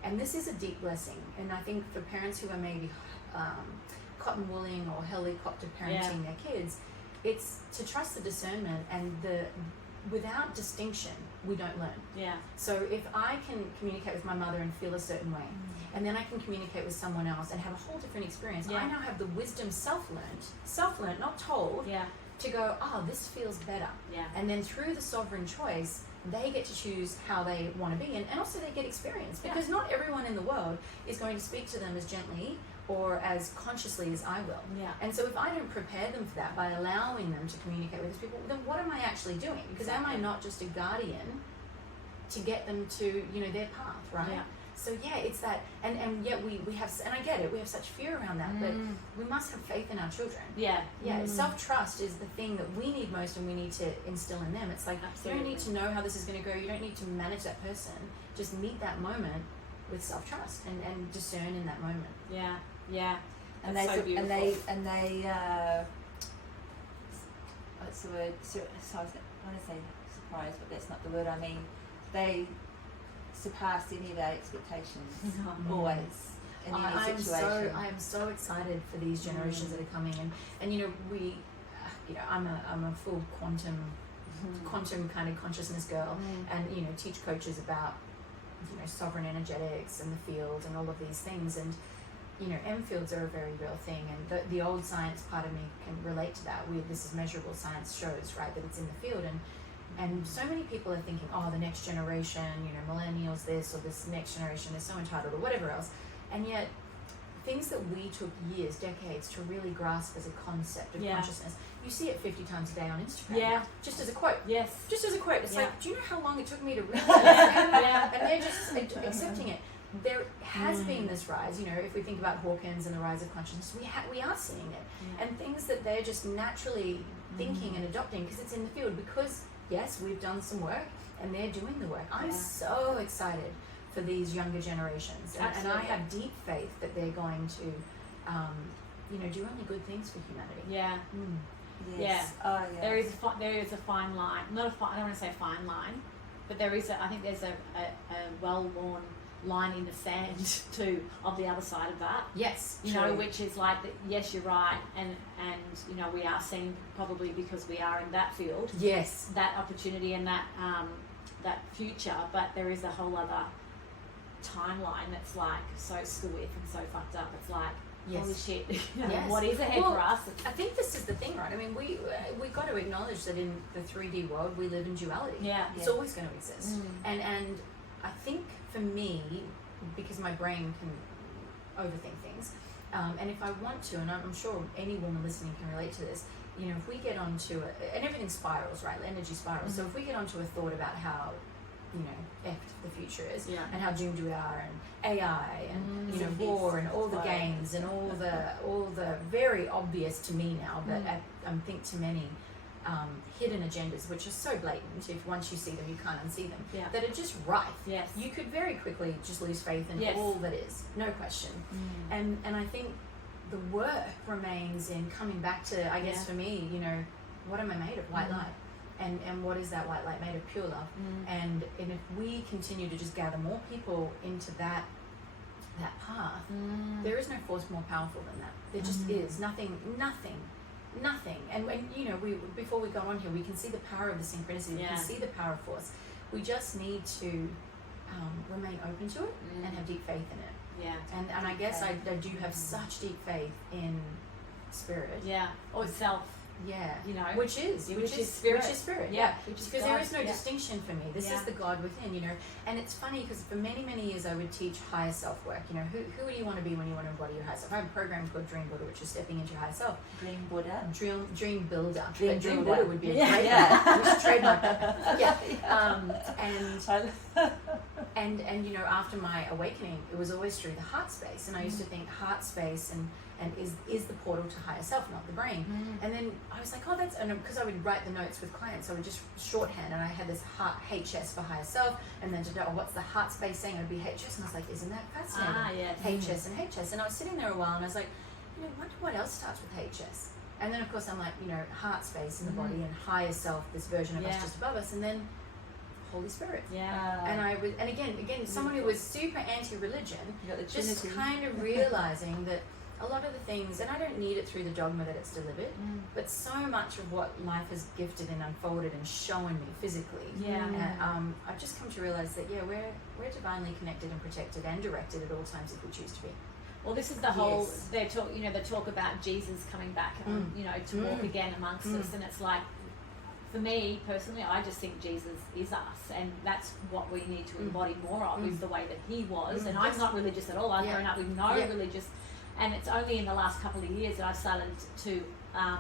and this is a deep blessing, and I think for parents who are maybe cotton wooling or helicopter parenting their kids, it's to trust the discernment, and without distinction we don't learn. So if I can communicate with my mother and feel a certain way, and then I can communicate with someone else and have a whole different experience, I now have the wisdom self-learned, not told, to go, oh, this feels better. And then through the sovereign choice, they get to choose how they want to be, and also they get experience, because not everyone in the world is going to speak to them as gently or as consciously as I will. Yeah. And so if I don't prepare them for that by allowing them to communicate with these people, then what am I actually doing? Because am I not just a guardian to get them to, you know, their path, right? Yeah. So yeah, it's that, and yet we have, and I get it, we have such fear around that, but we must have faith in our children. Yeah. Yeah, self-trust is the thing that we need most, and we need to instill in them. It's like, Absolutely. you don't need to know how this is going to go, you don't need to manage that person, just meet that moment with self-trust and discern in that moment. Yeah. Yeah. And That's so beautiful. What's the word? So I was going to say surprise, but that's not the word. I mean, they surpassed any of our expectations, always, in any situation. I am so excited for these generations that are coming, and you know, I'm a full quantum kind of consciousness girl, and you know, teach coaches about, you know, sovereign energetics and the field and all of these things, and you know, M fields are a very real thing, and the old science part of me can relate to that. This is measurable science shows, right, that it's in the field, and so many people are thinking, oh, the next generation, you know, millennials this, or this next generation is so entitled, or whatever else, and yet things that we took years, decades to really grasp as a concept of consciousness, you see it 50 times a day on Instagram. Yeah. Just as a quote. Yes. Just as a quote. It's like, do you know how long it took me to read Yeah. that? And they're just accepting it. There has been this rise, you know, if we think about Hawkins and the rise of consciousness, we are seeing it. And things that they're just naturally thinking and adopting because it's in the field, because, yes, we've done some work and they're doing the work. I'm so excited for these younger generations. And I have deep faith that they're going to, you know, do only good things for humanity. Yeah. Yes. Yeah. Oh, yeah. There is a fine line. Not a fine. I don't want to say fine line, but there is. I think there's a well-worn line in the sand too of the other side of that. Yes. You know, which is like that. Yes, you're right, and you know, we are seeing, probably because we are in that field. Yes. That opportunity and that future, but there is a whole other timeline that's like so swift and so fucked up. It's like, holy shit, you know, what is ahead for us? I think this is the thing, right? I mean, we got to acknowledge that in the 3D world we live in duality. It's always going to exist. And I think for me, because my brain can overthink things, and if I want to, and I'm sure any woman listening can relate to this, you know, if we get onto it, and everything spirals, right? Energy spirals. So if we get onto a thought about how, you know, effed the future is, and how doomed we are, and AI, and you know, war, and all the games, and all the very obvious to me now, but I think to many, hidden agendas, which are so blatant. If once you see them, you can't unsee them. That are just rife. Yes. You could very quickly just lose faith in all that is, no question. And I think the work remains in coming back to, I guess for me, you know, what am I made of? White light. And what is that white light made of? Pure love. And if we continue to just gather more people into that path, there is no force more powerful than that. There just is nothing. And when, you know, before we go on here, we can see the power of the synchronicity. We can see the power of force. We just need to remain open to it and have deep faith in it. Yeah. And I guess I do have such deep faith in spirit. Yeah. Or self. Yeah, you know, which is spirit. Yeah, because there is no distinction for me. This is the God within, you know. And it's funny because for many years I would teach higher self work. You know, who do you want to be when you want to embody your higher self? I have a program called Dream Buddha, which is stepping into your higher self. Dream Buddha. Dream Builder. Dream Buddha would be a great one. We should trademark that. And you know, after my awakening, it was always through the heart space, and I used to think heart space and is the portal to higher self, not the brain. And then I was like, oh, that's, and because I would write the notes with clients, I would just shorthand, and I had this heart HS for higher self, and then what's the heart space saying? It would be HS, and I was like, isn't that fascinating? HS and HS. And I was sitting there a while, and I was like, you know, what else starts with HS? And then of course I'm like, you know, heart space in the body, and higher self, this version of us just above us, and then Holy Spirit. And I was, and again, someone who was super anti-religion, just kind of realizing that a lot of the things, and I don't need it through the dogma that it's delivered, but so much of what life has gifted and unfolded and shown me physically, I've just come to realize that we're divinely connected and protected and directed at all times if we choose to be. Well, this is the whole, they talk about Jesus coming back, you know, to walk again amongst us, and it's like, for me personally, I just think Jesus is us, and that's what we need to embody more of, is the way that he was. And I'm not religious at all. I've grown up with no religious And it's only in the last couple of years that I've started to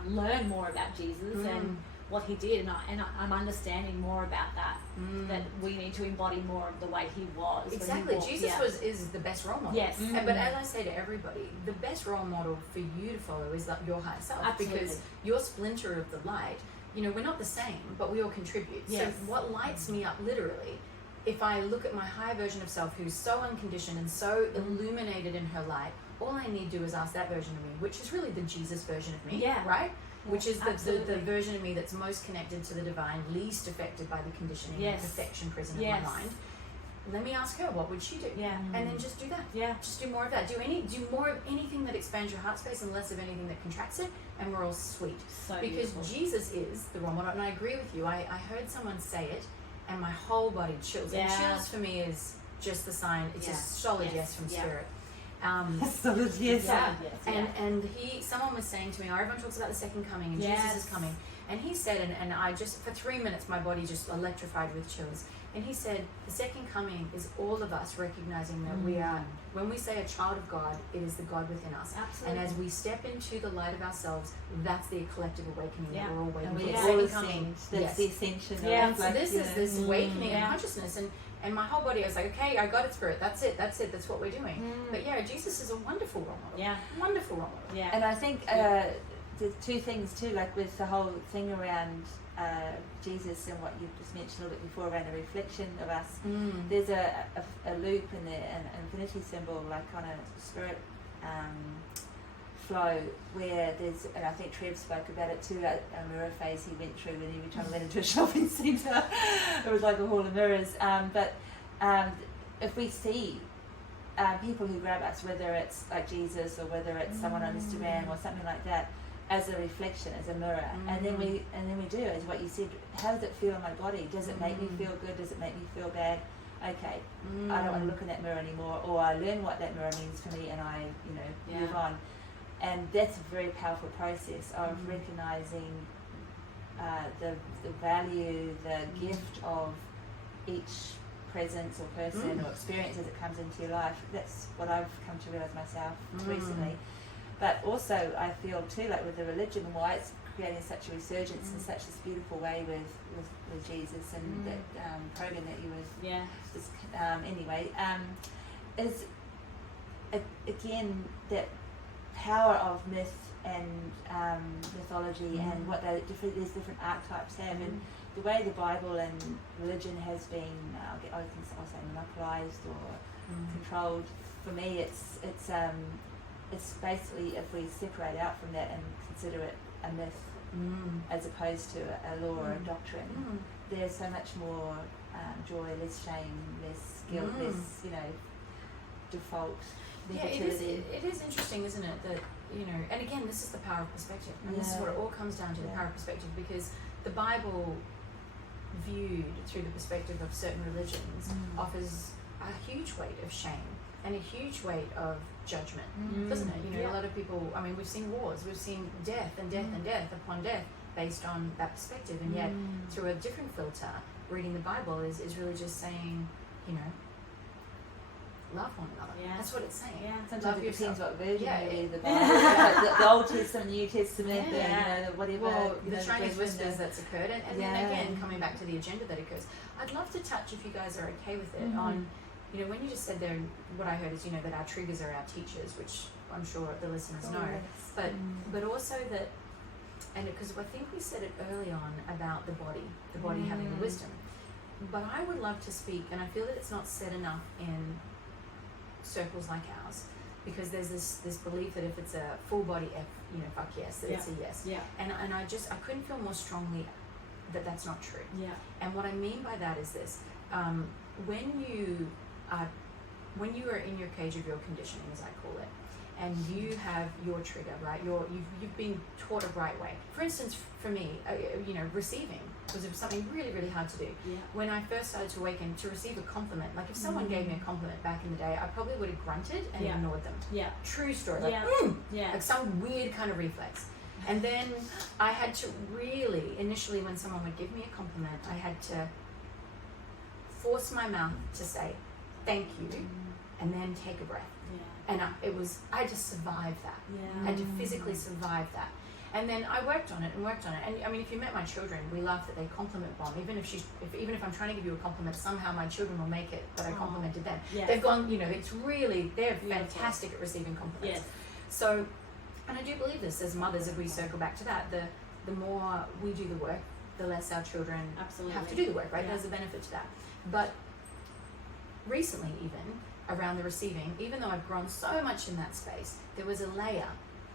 learn more about Jesus and what he did, and I'm understanding more about that. That we need to embody more of the way he was. Exactly. When he walked, Jesus is the best role model. Yes. But as I say to everybody, the best role model for you to follow is like your higher self. Absolutely. Because your splinter of the light, you know, we're not the same, but we all contribute. Yes. So what lights me up literally, if I look at my higher version of self who's so unconditioned and so illuminated in her light, all I need to do is ask that version of me, which is really the Jesus version of me, Yeah. right? Which is the Absolutely. version of me that's most connected to the divine, least affected by the conditioning and perfection present in my mind. Let me ask her, what would she do? Yeah. And then just do that. Yeah. Just do more of that. Do more of anything that expands your heart space and less of anything that contracts it, and we're all sweet. So because beautiful. Jesus is the role model, and I agree with you. I heard someone say it, and my whole body chills. And chills for me is just the sign. It's a solid yes from spirit. Solid yes. And someone was saying to me, everyone talks about the second coming and Jesus is coming. And he said, and I just, for 3 minutes, my body just electrified with chills. And he said, the second coming is all of us recognizing that we are, when we say a child of God, it is the God within us. Absolutely. And as we step into the light of ourselves, that's the collective awakening that we're all waiting And for. we The all second ascend. coming. That's the ascension. Yeah, of, so like, this is this awakening of consciousness, and my whole body, I was like, okay, I got it, Spirit. That's it. That's what we're doing. But yeah, Jesus is a wonderful role model. Yeah, wonderful role model. Yeah, and I think the two things too, like with the whole thing around Jesus and what you just mentioned a little bit before around the reflection of us. There's a loop in there, an infinity symbol, like on a spirit flow, where there's, and I think Trev spoke about it too, a mirror phase he went through when every time we went into a shopping centre, it was like a hall of mirrors. But if we see people who grab us, whether it's like Jesus or whether it's someone on Instagram or something like that, as a reflection, as a mirror, and then we do, as what you said, how does it feel in my body? Does it make me feel good? Does it make me feel bad? Okay, I don't want to look in that mirror anymore, or I learn what that mirror means for me, and I, move on. And that's a very powerful process of recognizing the value, the gift of each presence or person or experience as it comes into your life. That's what I've come to realize myself recently. But also I feel too, like with the religion, why it's creating such a resurgence in such this beautiful way with Jesus and that program that you were just, is again that power of myth and mythology and what these different archetypes have, and the way the Bible and religion has been I'll say monopolized or controlled. For me, it's basically, if we separate out from that and consider it a myth as opposed to a law or a doctrine, there's so much more joy, less shame, less guilt, less default negativity. It is interesting, isn't it, that and again, this is the power of perspective, and this is what it all comes down to, the power of perspective, because the Bible, viewed through the perspective of certain religions, offers a huge weight of shame and a huge weight of judgment, doesn't it? A lot of people, I mean, we've seen wars, we've seen death and death and death upon death based on that perspective, and yet through a different filter, reading the Bible is really just saying, love one another. That's what it's saying. Sometimes it depends what version you read the Bible. Yeah. the Old Testament, New Testament, whatever. Well, the Chinese whispers that's occurred, and then again, coming back to the agenda that occurs, I'd love to touch, if you guys are okay with it, on, when you just said there, what I heard is, that our triggers are our teachers, which I'm sure the listeners know, but also that, and because I think we said it early on about the body having the wisdom, but I would love to speak, and I feel that it's not said enough in circles like ours, because there's this belief that if it's a full body fuck yes, that it's a yes. And I couldn't feel more strongly that that's not true. And what I mean by that is this: when you are in your cage of your conditioning, as I call it, and you have your trigger, right? You've been taught a right way. For instance, for me, receiving was something really, really hard to do. When I first started to awaken, to receive a compliment, like if someone gave me a compliment back in the day, I probably would have grunted and ignored them. True story. Like, like some weird kind of reflex. And then I had to really, initially when someone would give me a compliment, I had to force my mouth to say, thank you, and then take a breath. And I just survived that. Yeah. I had to physically survive that. And then I worked on it. And I mean, if you met my children, we laugh that they compliment bomb. Even if I'm trying to give you a compliment, somehow my children will make it that I complimented them. Yes. They've gone, they're Beautiful. fantastic at receiving compliments. Yes. So, and I do believe this as mothers, if we circle back to that, the more we do the work, the less our children Absolutely. have to do the work, right? Yeah. There's a benefit to that. But recently, even around the receiving, even though I've grown so much in that space, there was a layer,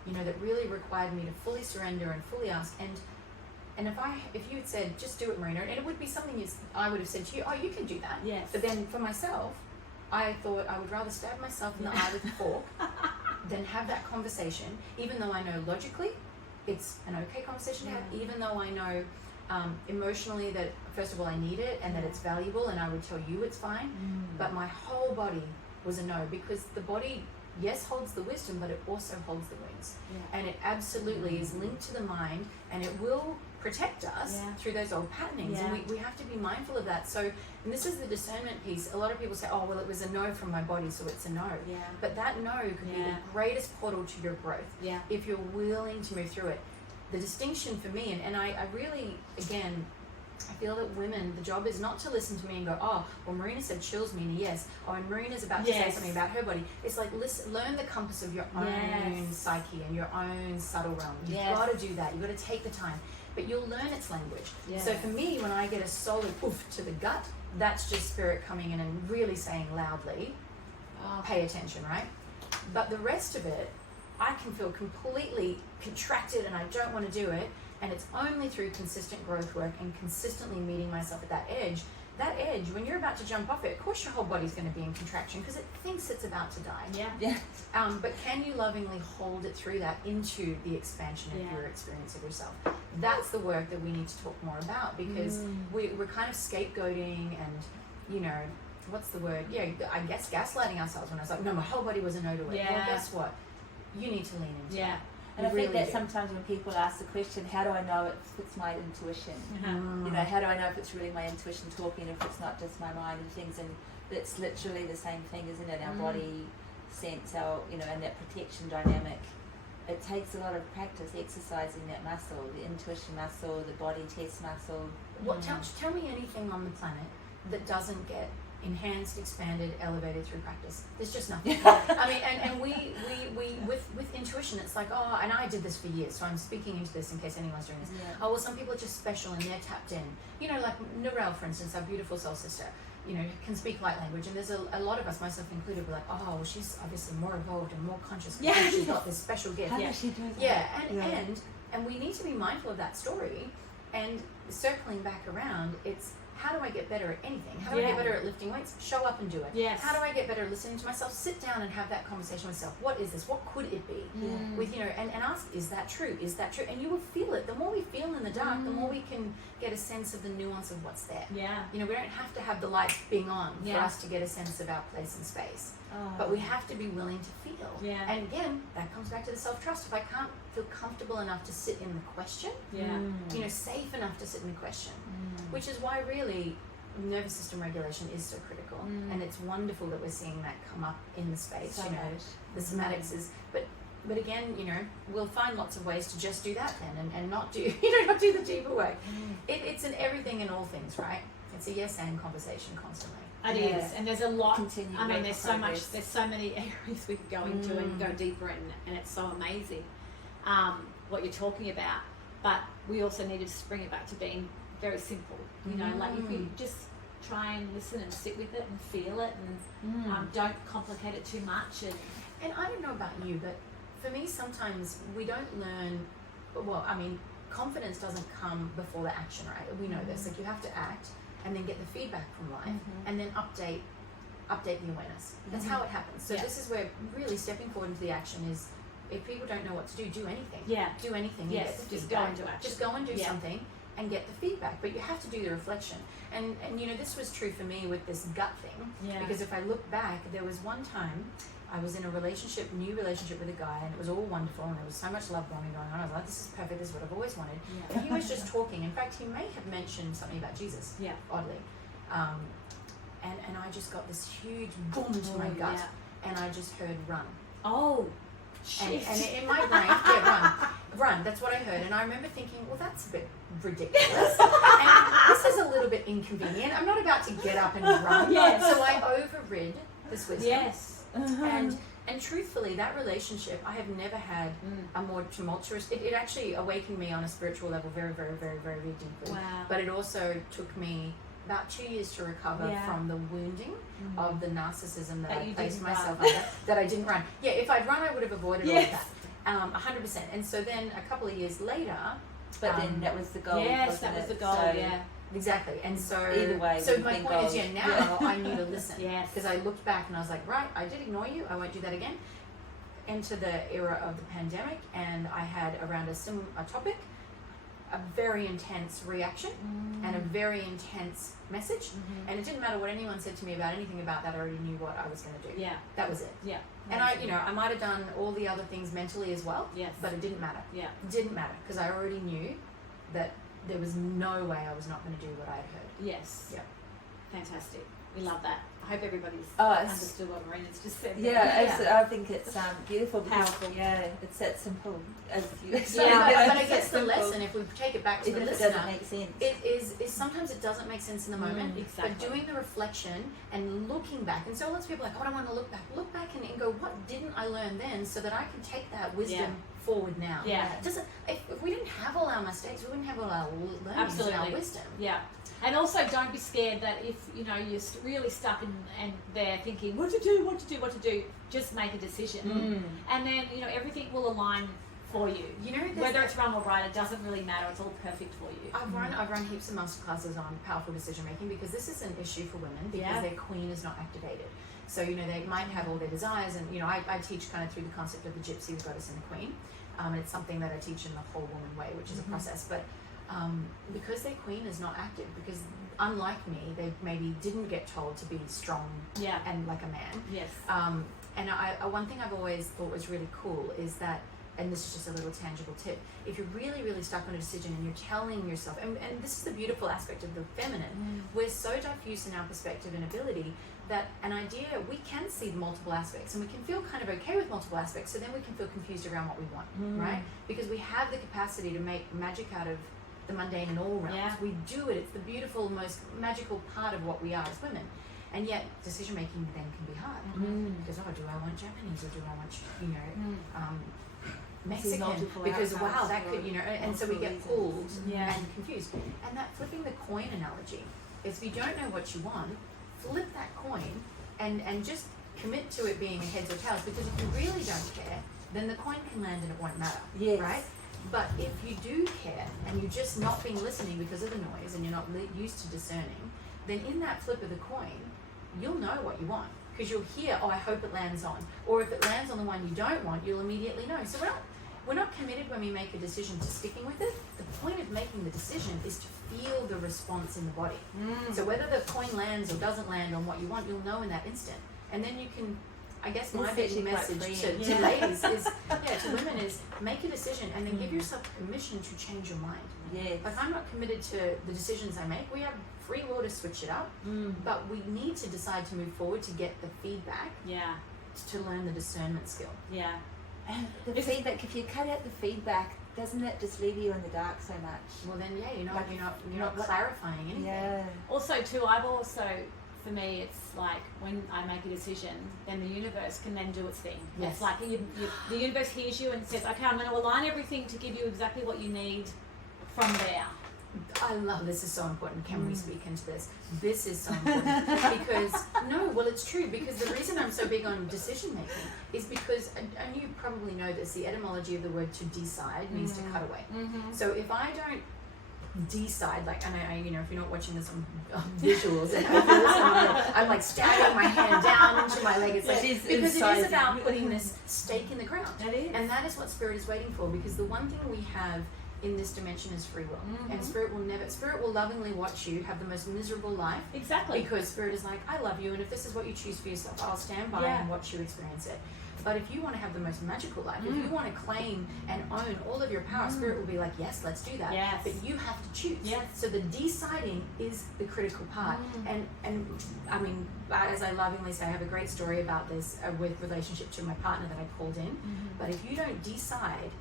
that really required me to fully surrender and fully ask. And if you had said, just do it, Marina, and it would be something I would have said to you, oh, you can do that. Yes. But then for myself, I thought I would rather stab myself in the eye with a fork than have that conversation, even though I know logically it's an okay conversation to have, even though I know emotionally that, first of all, I need it and that it's valuable, and I would tell you it's fine. But my whole body was a no, because the body, yes, holds the wisdom, but it also holds the wings. Yeah. And it absolutely is linked to the mind, and it will protect us through those old patternings. Yeah. And we have to be mindful of that. So, and this is the discernment piece. A lot of people say, oh, well, it was a no from my body, so it's a no. Yeah. But that no could be the greatest portal to your growth Yeah. if you're willing to move through it. The distinction for me, and I really, again, I feel that women, the job is not to listen to me and go, oh, well, Marina said chills mean a yes. Oh, and Marina's about to say something about her body. It's like, learn the compass of your own psyche and your own subtle realm. You've got to do that. You've got to take the time. But you'll learn its language. Yes. So for me, when I get a solid oof to the gut, that's just spirit coming in and really saying loudly, pay attention, right? But the rest of it, I can feel completely contracted and I don't want to do it. And it's only through consistent growth work and consistently meeting myself at that edge. That edge, when you're about to jump off it, of course your whole body's going to be in contraction because it thinks it's about to die. Yeah. But can you lovingly hold it through that into the expansion of your experience of yourself? That's the work that we need to talk more about, because we're kind of scapegoating and, what's the word? Yeah, I guess gaslighting ourselves when I was like, no, my whole body was a no to it. Yeah. Well, guess what? You need to lean into that. And I You think really that do. sometimes when people ask the question, how do I know if it's my intuition? Uh-huh. How do I know if it's really my intuition talking, if it's not just my mind and things? And it's literally the same thing, isn't it? Our body sense, and that protection dynamic. It takes a lot of practice exercising that muscle, the intuition muscle, the body test muscle. Tell me anything on the planet that doesn't get enhanced, expanded, elevated through practice. There's just nothing. I mean, and we with intuition, it's like, oh, and I did this for years, so I'm speaking into this in case anyone's doing this. Oh, well, some people are just special and they're tapped in. Like Narelle, for instance, our beautiful soul sister, can speak light language, and there's a lot of us, myself included, we're like, oh, well, she's obviously more evolved and more conscious because she's got this special gift. How does she do that? Yeah, and we need to be mindful of that story, and circling back around, it's, how do I get better at anything? How do I get better at lifting weights? Show up and do it. Yes. How do I get better at listening to myself? Sit down and have that conversation with self. What is this? What could it be? With and ask, is that true? Is that true? And you will feel it. The more we feel in the dark, the more we can get a sense of the nuance of what's there. Yeah. We don't have to have the lights being on for us to get a sense of our place in space. But we have to be willing to feel. Yeah. And again, that comes back to the self-trust. If I can't feel comfortable enough to sit in the question, safe enough to sit in the question, which is why really nervous system regulation is so critical. And it's wonderful that we're seeing that come up in the space. The somatics is, but again, we'll find lots of ways to just do that then and not do, not do the deeper way. It's in everything and all things, right? It's a yes and conversation constantly. It is, and there's a lot. Continue I mean, work there's in so much. progress. There's so many areas we could go into and go deeper in, and it's so amazing what you're talking about. But we also needed to bring it back to being very simple. Like if you just try and listen and sit with it and feel it, and don't complicate it too much. And I don't know about you, but for me, sometimes we don't learn. Well, I mean, confidence doesn't come before the action, right? We know this. Like you have to act and then get the feedback from life, and then update the awareness. That's how it happens. So this is where really stepping forward into the action is. If people don't know what to do anything. Yeah. Do anything. Yes. And get the Just feedback. go and do action. Just go and do something and get the feedback. But you have to do the reflection. And this was true for me with this gut thing. Yeah. Because if I look back, there was one time I was in a new relationship with a guy, and it was all wonderful, and there was so much love bombing going on. I was like, this is perfect. This is what I've always wanted. Yeah. And he was just talking. In fact, he may have mentioned something about Jesus. Yeah. Oddly. And I just got this huge boom to my gut. Yeah. And I just heard run. Oh, And shit. in my brain, run. That's what I heard. And I remember thinking, well, that's a bit ridiculous. And this is a little bit inconvenient. I'm not about to get up and run. Yes. So I overrid this wisdom. Yes. And truthfully, that relationship, I have never had a more tumultuous. It actually awakened me on a spiritual level very, very, very, very, very deeply. Wow. But it also took me about 2 years to recover from the wounding of the narcissism that I placed myself under, that I didn't run. Yeah, if I'd run, I would have avoided all of that. 100%. And so then a couple of years later... But then that was the goal. Yes, that was the goal, So, Exactly. And so... Either way, so we've my been point is, gold. now I knew to listen. Yes. Because I looked back and I was like, right, I did ignore you. I won't do that again. Enter the era of the pandemic, and I had around a topic, a very intense reaction and a very intense message. And it didn't matter what anyone said to me about anything about that. I already knew what I was going to do. Yeah. That was it. Yeah. And I might have done all the other things mentally as well. Yes. But it didn't matter. Yeah. It didn't matter because I already knew that there was no way I was not going to do what I had heard. Yes. Yeah. Fantastic. We love that. I hope everybody's it's- understood what Marina's just said. I think it's beautiful. Because, Powerful. Yeah, it's that simple. As you say. Yeah, but I It's guess that the simple. lesson, if we take it back to Even the if it listener, doesn't make sense. it is sometimes it doesn't make sense in the moment, exactly. but doing the reflection and looking back, and so lots of people are like, oh, I don't want to look back and go, what didn't I learn then, so that I can take that wisdom forward now. Yeah. If we didn't have all our mistakes, we wouldn't have all our learnings and our wisdom. Yeah. And also, don't be scared that if you're really stuck and they're thinking what to do. Just make a decision, and then everything will align for you. Whether it's wrong or right, it doesn't really matter. It's all perfect for you. I've run heaps of masterclasses on powerful decision making because this is an issue for women because their queen is not activated. So they might have all their desires, and I teach kind of through the concept of the gypsy, the goddess, and the queen. And it's something that I teach in the whole woman way, which is a process. But because their queen is not active, because unlike me, they maybe didn't get told to be strong and like a man. Yes. And one thing I've always thought was really cool is that, and this is just a little tangible tip, if you're really, really stuck on a decision and you're telling yourself, and this is the beautiful aspect of the feminine, we're so diffuse in our perspective and ability that an idea, we can see multiple aspects and we can feel kind of okay with multiple aspects, so then we can feel confused around what we want, right? Because we have the capacity to make magic out of the mundane in all realms. Yeah. We do it. It's the beautiful, most magical part of what we are as women. And yet, decision making then can be hard. Because, do I want Japanese or do I want, Mexican? Because, wow, that could, and so we get pulled and confused. And that flipping the coin analogy is if you don't know what you want, flip that coin and just commit to it being a heads or tails, because if you really don't care, then the coin can land and it won't matter, right? But if you do care and you're just not being listening because of the noise and you're not used to discerning, then in that flip of the coin, you'll know what you want because you'll hear, oh, I hope it lands on. Or if it lands on the one you don't want, you'll immediately know. So we're not committed when we make a decision to sticking with it. The point of making the decision is to feel the response in the body. So whether the coin lands or doesn't land on what you want, you'll know in that instant. And then you can, I guess my big message to ladies is, to women is make a decision and then give yourself permission to change your mind. Like I'm not committed to the decisions I make. We have free will to switch it up, but we need to decide to move forward to get the feedback to learn the discernment skill. And the feedback, if you cut out the feedback, doesn't that just leave you in the dark so much? Well then, you're not clarifying anything. Also, too, for me, it's like when I make a decision, then the universe can then do its thing. It's like the universe hears you and says, okay, I'm going to align everything to give you exactly what you need from there. I love this. Is so important. Can we speak into this? This is so important because it's true. Because the reason I'm so big on decision making is because, and you probably know this, the etymology of the word to decide means to cut away. So if I don't decide, like, and I if you're not watching this on visuals, and I'm like stabbing my hand down into my leg. It's like because it is about putting this stake in the ground. And that is what spirit is waiting for. Because the one thing we have in this dimension is free will, and spirit will lovingly watch you have the most miserable life. Exactly. Because spirit is like, I love you, and if this is what you choose for yourself, I'll stand by and watch you experience it. But if you want to have the most magical life, if you want to claim and own all of your power, Spirit will be like, yes, let's do that. Yes. But you have to choose. Yes. So the deciding is the critical part. And I mean, as I lovingly say, I have a great story about this with relationship to my partner that I called in. But if you don't decide,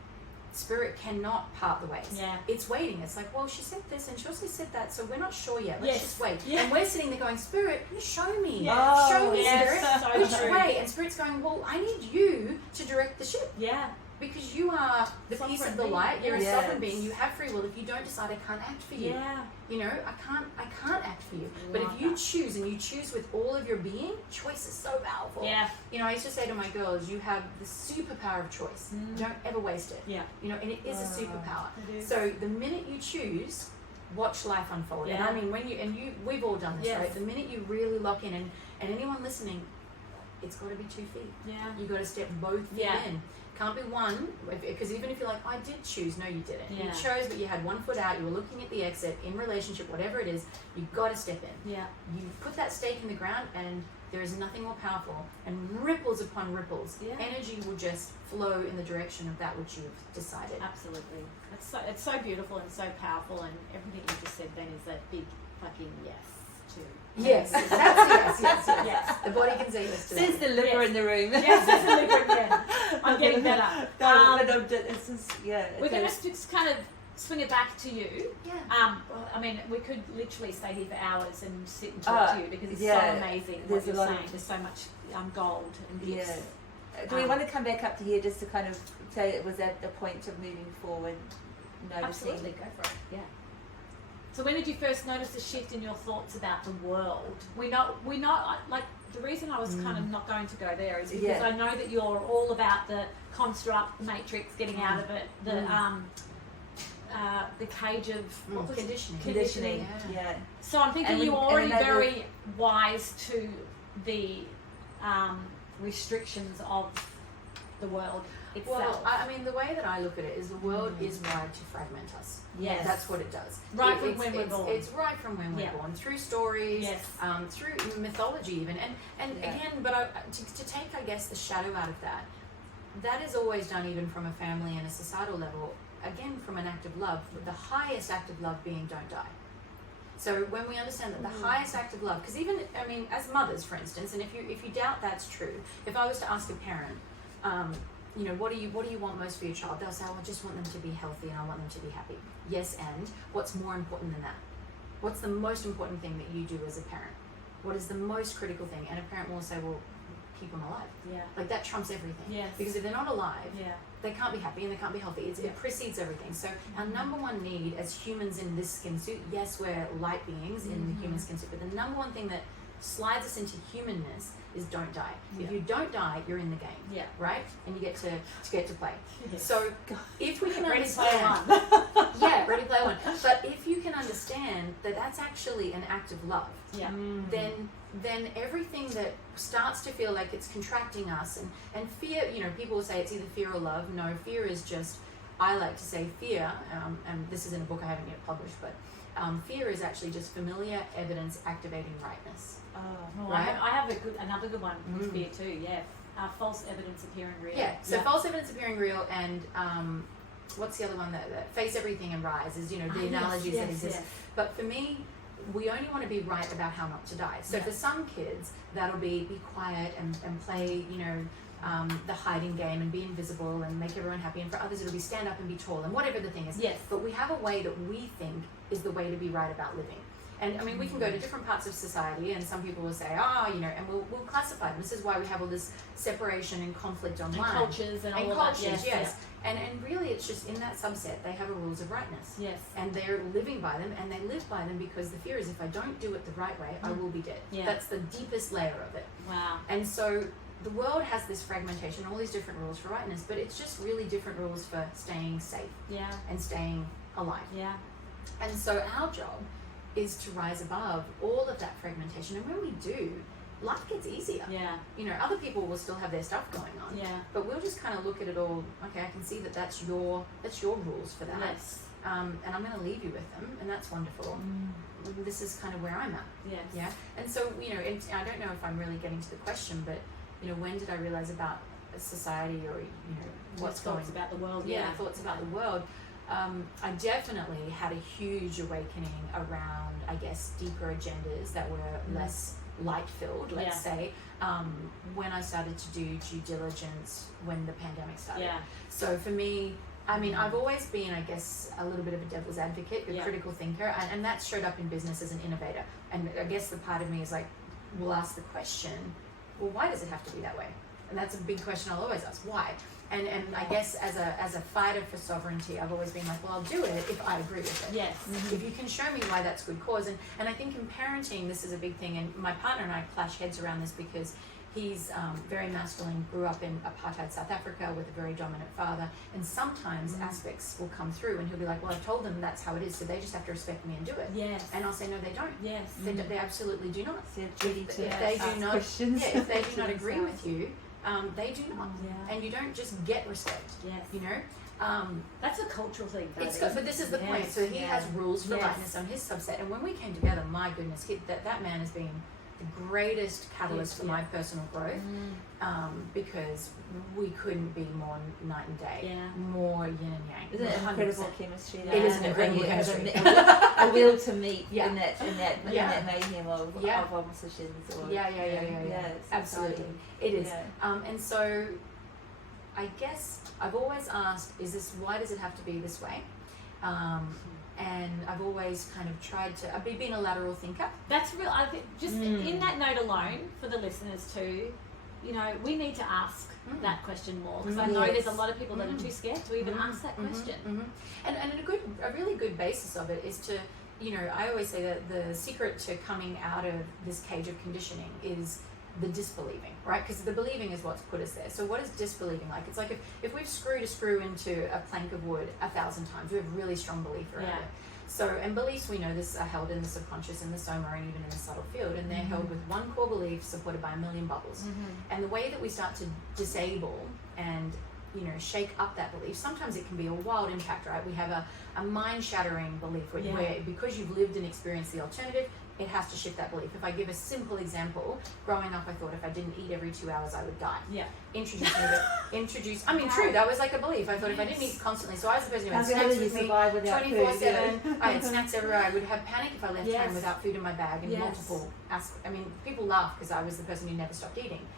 Spirit cannot part the ways. Yeah. It's waiting. It's like, well, she said this and she also said that, so we're not sure yet. Let's Yes. just wait. Yeah. And we're sitting there going, Spirit, you show me. Yeah. Show me, Yes, Spirit. so Which true. way? And Spirit's going, well, I need you to direct the ship. Yeah. Because you are the Sovereign piece of the being. light. You're Yes. a sovereign being. You have free will. If you don't decide, I can't act for you. Yeah. You know, I can't act for you. But Love if you that. choose, and you choose with all of your being, choice is so powerful. Yeah. You know, I used to say to my girls, you have the superpower of choice. Don't ever waste it. Yeah. You know, and it is a superpower. It is. So the minute you choose, watch life unfold. And Yeah. I mean, we've all done this, Yes. right? The minute you really lock in, and anyone listening, it's got to be 2 feet. Yeah. You got to step both feet Yeah. in. Can't be one, because even if you're like, I did choose, no, you didn't. Yeah. You chose, but you had 1 foot out. You were looking at the exit in relationship, whatever it is. You got to step in. Yeah. You put that stake in the ground, and there is nothing more powerful. And ripples upon ripples, Yeah. energy will just flow in the direction of that which you've decided. Absolutely. It's so beautiful and so powerful, and everything you just said then is that big fucking yes to. Yes, that's yes. Yes. The body can say yes to Says that. the liver Yes. in the room. Yes, definitely. Yeah. I'm getting better. It's just, yeah. We're going to just kind of swing it back to you. Yeah. Well, I mean, we could literally stay here for hours and sit and talk to you because it's yeah, so amazing there's what you're a lot saying. of- There's so much gold and gifts. Yeah. Do we want to come back up to here just to kind of say it was at the point of moving forward, noticing? Absolutely, go for it. Yeah. So when did you first notice a shift in your thoughts about the world? We know, like, the reason I was kind of not going to go there is because Yeah. I know that you're all about the construct, the matrix, getting out of it, the cage of what was it? Conditioning. Conditioning. Yeah. Yeah. So I'm thinking And you're when- already and they very wise to the restrictions of the world itself. Well, I mean, the way that I look at it is the world is wired to fragment us. Yes. That's what it does. Right from It's- when we're it's- born. It's right from when we're Yeah. born, through stories, Yes. through mythology even. And Yeah. again, but to take, I guess, the shadow out of that, that is always done even from a family and a societal level, again, from an act of love, with the highest act of love being don't die. So when we understand that the highest act of love, because even, I mean, as mothers, for instance, and if you doubt that's true, if I was to ask a parent, you know, what do you want most for your child? They'll say, oh, I just want them to be healthy and I want them to be happy. Yes, and what's more important than that? What's the most important thing that you do as a parent? What is the most critical thing? And a parent will say, well, keep them alive. Yeah. Like that trumps everything. Yes. Because if they're not alive, Yeah. they can't be happy and they can't be healthy. It precedes everything. So our number one need as humans in this skin suit, yes, we're light beings in the human skin suit, but the number one thing that slides us into humanness is don't die. Yeah. If you don't die, you're in the game. Yeah. Right? And you get to play. Yes. So if we can Ready Player understand One. yeah, Ready Player One. But if you can understand that that's actually an act of love, Yeah. then everything that starts to feel like it's contracting us and fear, you know, people will say it's either fear or love. No, fear is just, I like to say fear, and this is in a book I haven't yet published, but fear is actually just familiar evidence activating rightness. Oh, Right? I have another good one with fear too. Yeah. False evidence appearing real. Yeah, so false evidence appearing real and what's the other one that face everything and rise is, you know, the analogies that exist. Yes. But for me, we only want to be right about how not to die. So Yeah. for some kids, that'll be quiet and play, you know, the hiding game and be invisible and make everyone happy. And for others, it'll be stand up and be tall and whatever the thing is. Yes. But we have a way that we think is the way to be right about living. And I mean, we can go to different parts of society, and some people will say, you know, and we'll classify them. This is why we have all this separation and conflict online. And cultures and all And of cultures, that. yes. And really, it's just in that subset, they have a rules of rightness. Yes. And they're living by them, and they live by them because the fear is if I don't do it the right way, I will be dead. Yeah. That's the deepest layer of it. Wow. And so the world has this fragmentation, all these different rules for rightness, but it's just really different rules for staying safe Yeah. and staying alive. Yeah. And so our job is to rise above all of that fragmentation. And when we do, life gets easier. Yeah. You know, other people will still have their stuff going on. Yeah. But we'll just kind of look at it all, okay, I can see that that's your rules for that. Yes. And I'm going to leave you with them, and that's wonderful. This is kind of where I'm at. Yes. Yeah. And so, you know, I don't know if I'm really getting to the question, but, you know, when did I realize about society or what's going thoughts about the world. the thoughts about the world. I definitely had a huge awakening around, I guess, deeper agendas that were less light-filled, let's say, when I started to do due diligence when the pandemic started. Yeah. So for me, I mean, I've always been, I guess, a little bit of a devil's advocate, a critical thinker, and that showed up in business as an innovator. And I guess the part of me is like, will ask the question, well, why does it have to be that way? And that's a big question I'll always ask, why? And I guess as a fighter for sovereignty, I've always been like, well, I'll do it if I agree with it. Yes. If you can show me why that's good cause. And I think in parenting, this is a big thing. And my partner and I clash heads around this because he's very masculine, grew up in apartheid South Africa with a very dominant father. And sometimes aspects will come through and he'll be like, well, I've told them that's how it is, so they just have to respect me and do it. Yes. And I'll say, no, they don't. Yes. They absolutely do not. So it's ready to If they ask do not, questions. if they do not to agree themselves. with you, they do not. Yeah. And you don't just get respect. Yes. That's a cultural thing. It's good, but this is the point. So he has rules for lightness on his subset, and when we came together, my goodness, that man has been the greatest catalyst for my personal growth, because we couldn't be more night and day, more yin and yang. Isn't it 100%. incredible chemistry? It is an incredible chemistry. A will to meet Yeah. in that mayhem of oppositions. Or, Yeah. it's Absolutely, exciting. it is. Yeah. And so, I guess I've always asked, why does it have to be this way? And I've always kind of tried to. I've been a lateral thinker. That's real. I think just in that note alone, for the listeners too, we need to ask that question more, because I know there's a lot of people that are too scared to even ask that question. And a really good basis of it is to, I always say that the secret to coming out of this cage of conditioning is the disbelieving, right? Because the believing is what's put us there. So what is disbelieving like? It's like if we've screwed a screw into a plank of wood 1,000 times, we have really strong belief around it. So, and beliefs, we know this, are held in the subconscious, in the soma, and even in the subtle field, and they're held with one core belief supported by a million bubbles. And the way that we start to disable and shake up that belief, sometimes it can be a wild impact, right? We have a mind-shattering belief where because you've lived and experienced the alternative, it has to shift that belief. If I give a simple example, growing up I thought if I didn't eat every 2 hours I would die. True, that was like a belief. I thought if I didn't eat constantly, so I was the person who had snacks with me 24/7. I had snacks everywhere. I would have panic if I left home without food in my bag, and people laugh because I was the person who never stopped eating.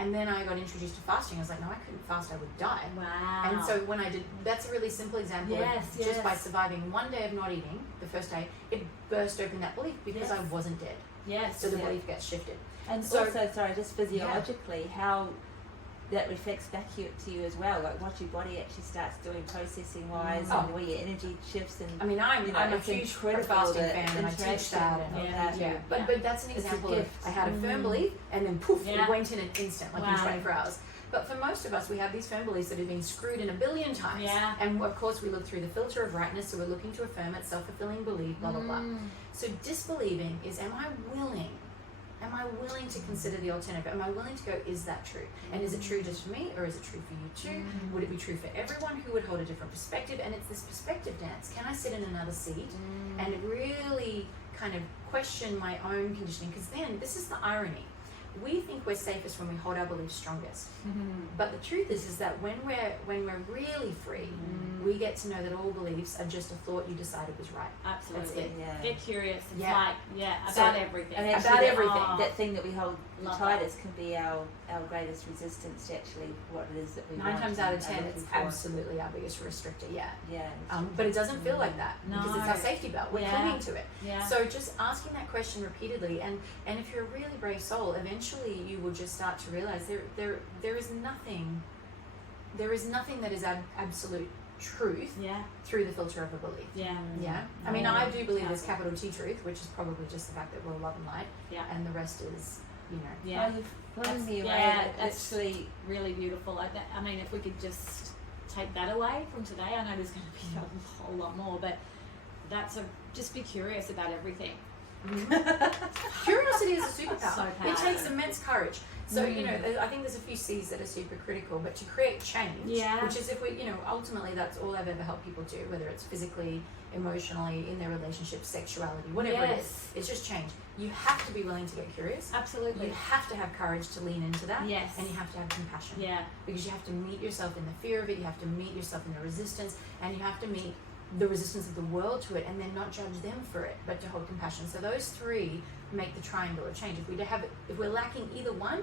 And then I got introduced to fasting. I was like, no, I couldn't fast, I would die. Wow. And so when I did, that's a really simple example of just by surviving one day of not eating, the first day, it burst open that belief because I wasn't dead. Yes. So the belief gets shifted. And so, also, just physiologically, how that reflects back to you as well, like what your body actually starts doing processing wise, and the way your energy shifts. And I'm a huge fasting fan, and I teach that. And But that's an example of I had a firm belief, and then poof, it went in an instant, like in 24 hours. But for most of us, we have these firm beliefs that have been screwed in a billion times. Yeah. And of course, we look through the filter of rightness, so we're looking to affirm it, self-fulfilling belief, blah, blah, blah. So disbelieving is, am I willing to consider the alternative? Am I willing to go, is that true? And is it true just for me, or is it true for you too? Would it be true for everyone who would hold a different perspective? And it's this perspective dance. Can I sit in another seat and really kind of question my own conditioning? Because then, this is the irony. We think we're safest when we hold our beliefs strongest. But the truth is that when we're really free, we get to know that all beliefs are just a thought you decided was right. Absolutely. That's it. Yeah. Get curious. It's about So, everything. And actually about everything. That thing that we hold the tightest can be our greatest resistance to actually what it is that we 9 want times out of 10, looking it's for. absolutely our biggest restrictor. Yeah. Yeah. But it doesn't feel like that because it's our No. safety belt. We're clinging to it. So just asking that question repeatedly, and if you're a really brave soul, eventually you will just start to realize there is nothing that is absolute truth through the filter of a belief. I mean, I do believe there's capital T truth, which is probably just the fact that we're love and light, and the rest is Well, you've blown me away. That's actually really beautiful. I mean, if we could just take that away from today, I know there's going to be a whole lot more, but just be curious about everything. Curiosity is a superpower. So It powerful. takes immense courage. So, you know, I think there's a few C's that are super critical, but to create change, Yeah. which is if we, you know, ultimately that's all I've ever helped people do, whether it's physically, emotionally, in their relationships, sexuality, whatever it is, Yes. it's just change. You have to be willing to get curious. Absolutely. You have to have courage to lean into that. Yes. And you have to have compassion. Yeah. Because you have to meet yourself in the fear of it, you have to meet yourself in the resistance, and you have to meet the resistance of the world to it, and then not judge them for it, but to hold compassion. So those three make the triangle of change. If we're lacking either one,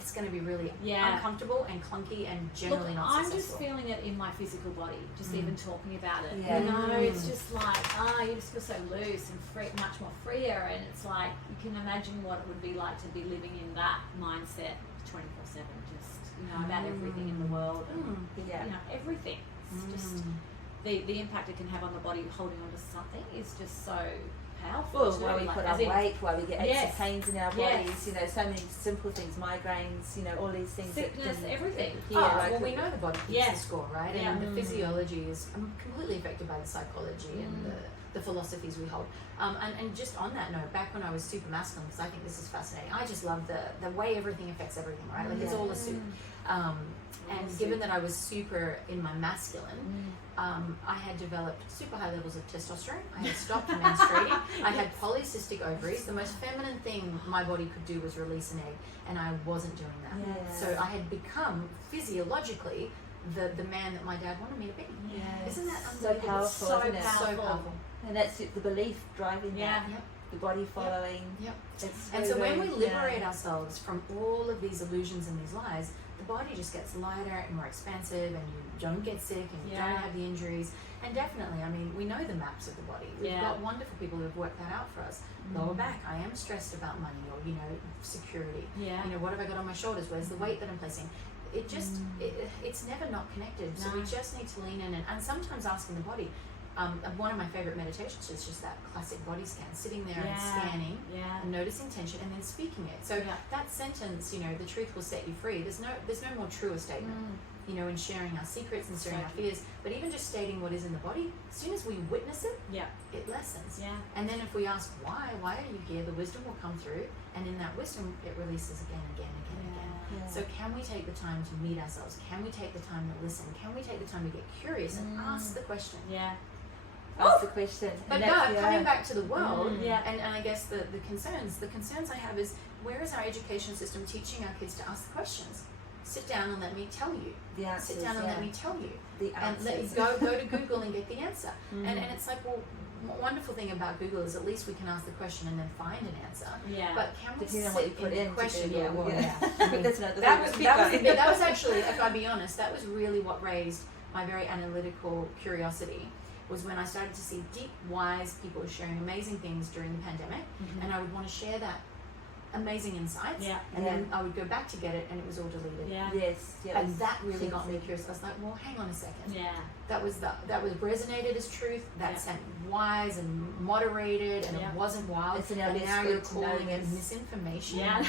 it's going to be really uncomfortable and clunky and generally not I'm successful. just feeling it in my physical body, just even talking about it. Yeah. You know, it's just like, you just feel so loose and free, much more freer. And it's like, you can imagine what it would be like to be living in that mindset 24/7, just, you know, about everything in the world. And, Yeah. you know, everything. It's just, the impact it can have on the body holding on to something is just so powerful. Well, too. why we Like, put as our in weight, why we get aches Yes. and pains in our Yes. bodies, you know, so many simple things, migraines, you know, all these things. Sickness, that can, everything. Yeah, well, like we know the body keeps Yeah. the score, right? Yeah. And the physiology is completely affected by the psychology and the philosophies we hold. And just on that note, back when I was super masculine, because I think this is fascinating, I just love the way everything affects everything, right? Like it's all a soup. And given that I was super in my masculine, I had developed super high levels of testosterone. I had stopped menstruating. I had polycystic ovaries. The most feminine thing my body could do was release an egg, and I wasn't doing that. Yes. So I had become physiologically the man that my dad wanted me to be. Yes. Isn't that So unbelievable? powerful, So isn't it? So powerful. powerful. And that's it, the belief driving Yeah. that, Yep. the body following. Yep. It's And very, so when we very- liberate ourselves from all of these illusions and these lies, the body just gets lighter and more expansive, and you don't get sick and you Yeah. don't have the injuries. And definitely, I mean, we know the maps of the body. We've Yeah. got wonderful people who have worked that out for us. Lower back, I am stressed about money, or, you know, security. Yeah. You know, what have I got on my shoulders? Where's the weight that I'm placing? It just, it's never not connected. So we No. just need to lean in and sometimes asking the body. One of my favorite meditations is just that classic body scan, sitting there and scanning Yeah. and noticing tension and then speaking it. So Yeah. that sentence, you know, the truth will set you free. There's no more truer statement, you know, in sharing our secrets and sharing our fears. But even just stating what is in the body, as soon as we witness it, Yeah. it lessens. Yeah. And then if we ask why are you here, the wisdom will come through, and in that wisdom it releases again. Yeah. So can we take the time to meet ourselves? Can we take the time to listen? Can we take the time to get curious and ask the question? Yeah. Ask the question. But And that's- coming back to the world, Yeah. and I guess the concerns I have is, where is our education system teaching our kids to ask the questions? Sit down and let me tell you. the answers, Sit down and let me tell you. the And let answers. go to Google and get the answer. And it's like, well, wonderful thing about Google is at least we can ask the question and then find an answer. Yeah. But can we Depending sit on what you put in in the to question? do, Yeah, well, yeah. I mean, That's another that thing. that was actually, if I be honest, that was really what raised my very analytical curiosity. Was when I started to see deep, wise people sharing amazing things during the pandemic, and I would want to share that amazing insights. Yeah. And then I would go back to get it, and it was all deleted. Yeah. Yes. Yeah, And it's that really got me sensitive. curious. I was like, well, hang on a second. Yeah. That was resonated as truth. That sounded wise and moderated, and Yeah. it wasn't wild. It's in our and best now good you're to know calling it this. misinformation. Yeah.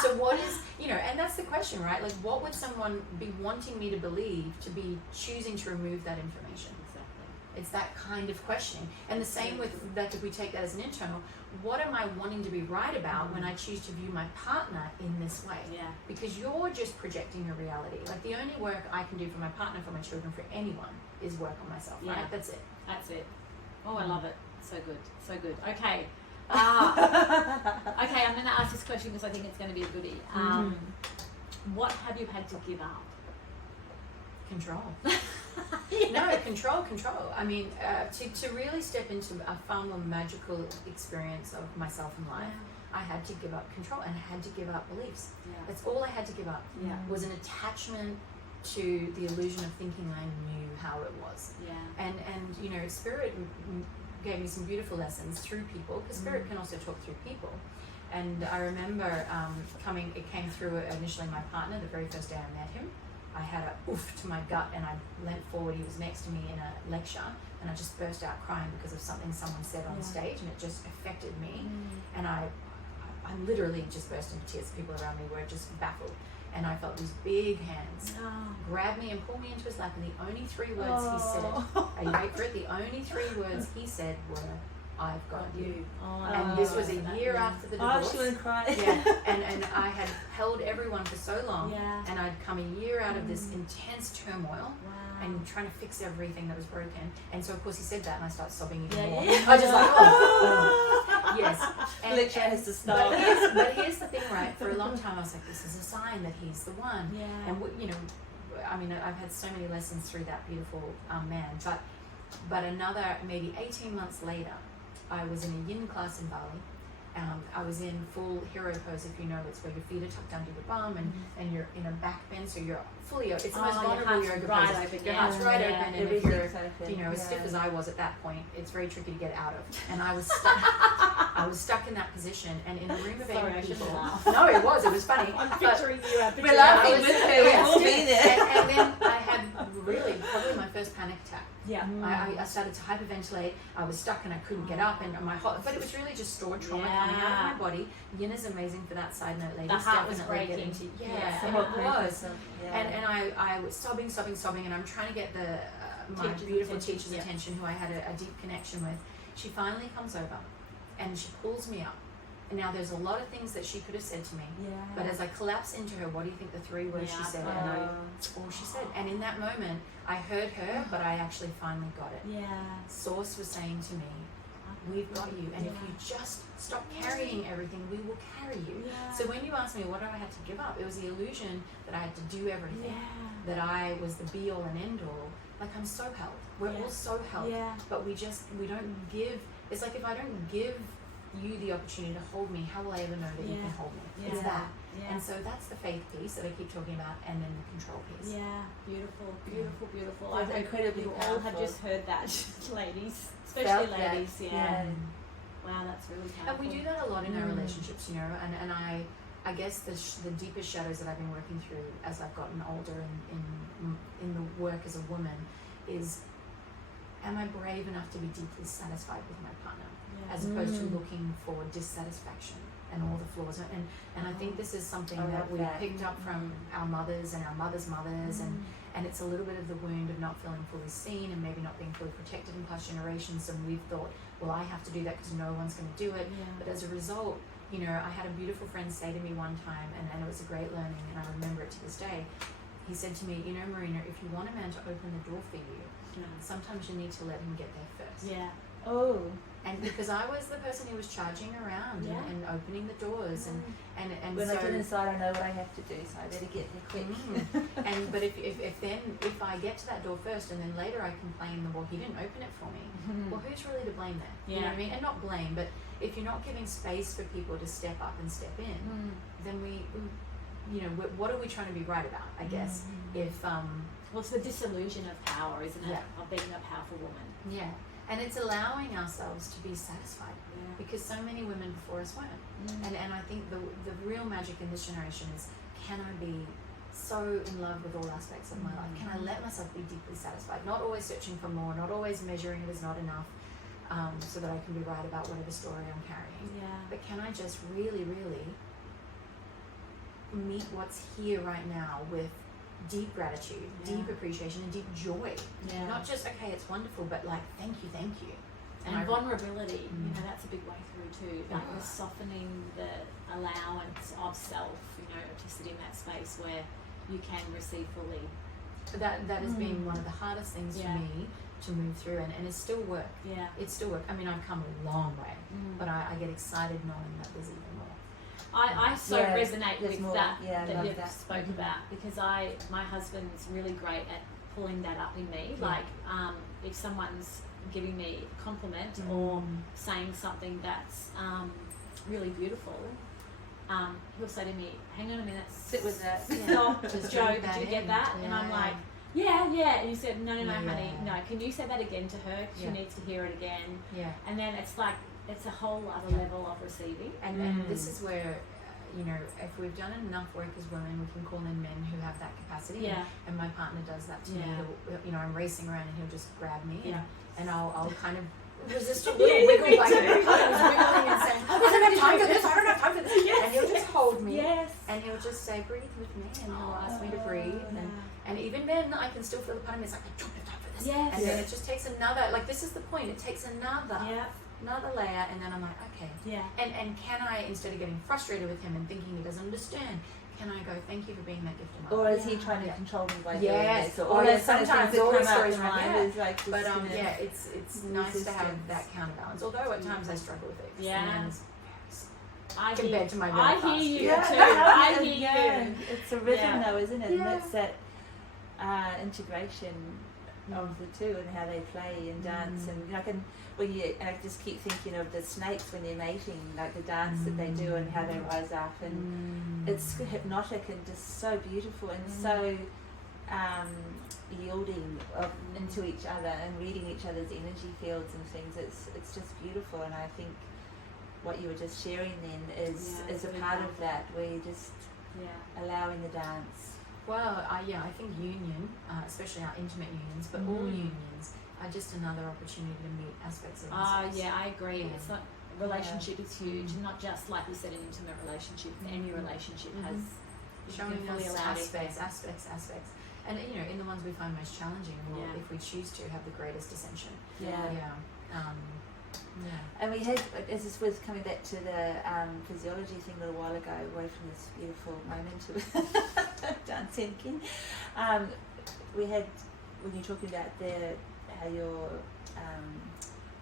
So what is, you know, and that's the question, right? Like, what would someone be wanting me to believe to be choosing to remove that information? Exactly. It's that kind of questioning. And the same with that, if we take that as an internal, what am I wanting to be right about when I choose to view my partner in this way? Yeah. Because you're just projecting your reality. Like, the only work I can do for my partner, for my children, for anyone, is work on myself, Yeah. right? That's it. That's it. Oh, I love it. So good. So good. Okay. Okay, I'm going to ask this question because I think it's going to be a goodie. What have you had to give up? Control. No, control. I mean, to really step into a far more magical experience of myself in life, I had to give up control, and I had to give up beliefs. Yeah. That's all I had to give up. Yeah. Was an attachment to the illusion of thinking I knew how it was. Yeah. And you know, Spirit gave me some beautiful lessons through people, because Spirit can also talk through people. And I remember it came through initially my partner, the very first day I met him. I had a oof to my gut, and I leant forward. He was next to me in a lecture, and I just burst out crying because of something someone said on stage, and it just affected me. And I literally just burst into tears. People around me were just baffled. And I felt these big hands grab me and pull me into his lap, and the only three words he said, are you ready for it? The only three words he said were, I've got you. Oh, And this was a year after the divorce. Oh, she wouldn't cry. Yeah, and I had held everyone for so long, Yeah. and I'd come a year out of this intense turmoil Wow. and trying to fix everything that was broken. And so, of course, he said that, and I started sobbing even Yeah, more. yeah. I was just like, oh. Yes. Lecture has to stop. But here's the thing, right? For a long time, I was like, this is a sign that he's the one. Yeah. And you know, I mean, I've had so many lessons through that beautiful man. But another maybe 18 months later, I was in a yin class in Bali. I was in full hero pose, if you know, it's where your feet are tucked under your bum and you're in a back bend, so you're fully, it's the most vulnerable yoga right pose. open, Your yeah. heart's right Yeah. open, and if you're, open. you know, as Yeah. stiff as I was at that point, it's very tricky to get out of. And I was stuck, I was stuck in that position, and in a room of 80 people. No, it was funny. I'm But picturing you. I'm We're picturing laughing you. with her. We've all been there. And then I had really probably my first panic attack. Yeah. I started to hyperventilate. I was stuck and I couldn't get up, and but it was really just stored trauma coming out of my body. Yin is amazing for that side note, ladies. The heart was Definitely get breaking. into Yeah. and Somewhat it was. painful, yeah. And I was sobbing, and I'm trying to get my Teacher's beautiful attention, teacher's yeah. attention, who I had a deep connection with. She finally comes over, and she pulls me up. And now there's a lot of things that she could have said to me, Yeah. but as I collapse into her, what do you think the three words she said? And that's all she said. And in that moment, I heard her, but I actually finally got it. Yeah. Source was saying to me, we've got you, and if you just stop carrying everything, we will carry you. Yeah. So when you asked me what do I have to give up, it was the illusion that I had to do everything, Yeah. that I was the be all and end all. Like, I'm so held. We're all so held, Yeah. but we don't give. It's like, if I don't give you the opportunity to hold me, how will I ever know that you Yeah. can hold me? Yeah. It's that. Yeah. And so that's the faith piece that I keep talking about, and then the control piece. Yeah, beautiful, beautiful, beautiful. That's I hope incredibly you all have powerful. just heard that, ladies, especially Felt that, ladies. Yeah. yeah. Wow, that's really powerful. And we do that a lot in our relationships, you know, and I guess the deepest shadows that I've been working through as I've gotten older in the work as a woman is, am I brave enough to be deeply satisfied with my partner, as opposed to looking for dissatisfaction and all the flaws? And I think this is something that we picked up from our mothers and our mothers' mothers, and it's a little bit of the wound of not feeling fully seen and maybe not being fully protected in past generations. And we've thought, well, I have to do that because no one's going to do it. Yeah. But as a result, you know, I had a beautiful friend say to me one time, and it was a great learning, and I remember it to this day. He said to me, you know, Marina, if you want a man to open the door for you, sometimes you need to let him get there first. Yeah. Oh. And because I was the person who was charging around and opening the doors, and When so, I get inside, I know what I have to do, so I better get there quick. but if I get to that door first, and then later I complain, well, he didn't open it for me. Well, who's really to blame there? You know what I mean? And not blame, but if you're not giving space for people to step up and step in, then we you know, what are we trying to be right about? I guess if well, it's the disillusion of power, isn't it? Yeah. Of being a powerful woman. yeah. And it's allowing ourselves to be satisfied, Yeah. because so many women before us weren't. And I think the real magic in this generation is, can I be so in love with all aspects of my life? Can I let myself be deeply satisfied? Not always searching for more, not always measuring it as not enough, so that I can be right about whatever story I'm carrying. Yeah. But can I just really, really meet what's here right now with deep gratitude, deep appreciation, and deep joy? Yeah. Not just, okay, it's wonderful, but like, thank you. And vulnerability, you know, that's a big way through too. Like the softening, the allowance of self, you know, to sit in that space where you can receive fully. That has been one of the hardest things for me to move through, and it's still work. Yeah. It's still work. I mean, I've come a long way, but I get excited knowing that there's even more. I so Yeah, resonate there's with more. that Yeah, I that love you that. spoke about, because my husband's really great at pulling that up in me. Yeah. Like if someone's giving me a compliment or saying something that's really beautiful, he'll say to me, hang on a minute, Sit with that. stop, Just Joe, bring did that you get in. that? And I'm Yeah. like, yeah. And he said, no, Yeah. honey, no, can you say that again to her? She Yeah. needs to hear it again. Yeah. And then it's like, it's a whole other level of receiving. And this is where, you know, if we've done enough work as women, we can call in men who have that capacity. Yeah. And my partner does that to me. Yeah. He'll, you know, I'm racing around and he'll just grab me, Yeah. and I'll kind of resist a little wiggle, me like too. I was wiggling and saying, I don't have time for this, I don't have time for this. Yes. And he'll just hold me. Yes. And he'll just say, breathe with me, and he'll ask me to breathe. And even then, I can still feel the part of me is like, I don't have time for this. Yes. And then it just takes another, like, this is the point, it takes another Yeah. another layer, and then I'm like, okay. Yeah. And can I, instead of getting frustrated with him and thinking he doesn't understand, can I go, thank you for being that gift in my Or life? is he trying to control me by doing Yes. this? Or Oh, all yeah, those kind of sometimes things that all these come up stories in are like, mind yeah. is like just, But you know, yeah, it's nice to have resistance. that counterbalance. Although at times I struggle with it. 'Cause Yeah. the man is I compared to my I Belfast. hear you Yeah, too. no, I hear yeah. you. It's a rhythm Yeah. though, isn't it? And Yeah. that's that integration of the two and how they play and dance. And you know, I just keep thinking of the snakes when they're mating, like the dance that they do and how they rise up, and it's hypnotic and just so beautiful and so yielding into each other and reading each other's energy fields and things. It's just beautiful, and I think what you were just sharing then is a part of that, where you just allowing the dance. Well, I think union, especially our intimate unions, but all unions are just another opportunity to meet aspects of themselves. Yeah, I agree. Yeah. It's not, relationship is huge, and not just like you said, an intimate relationship. Any relationship has Showing you can fully us allow it. aspects. And in the ones we find most challenging, we'll, if we choose to, have the greatest ascension. And we had, as this was coming back to the physiology thing a little while ago, away from this beautiful moment of dance thinking, we had, when you're talking about how your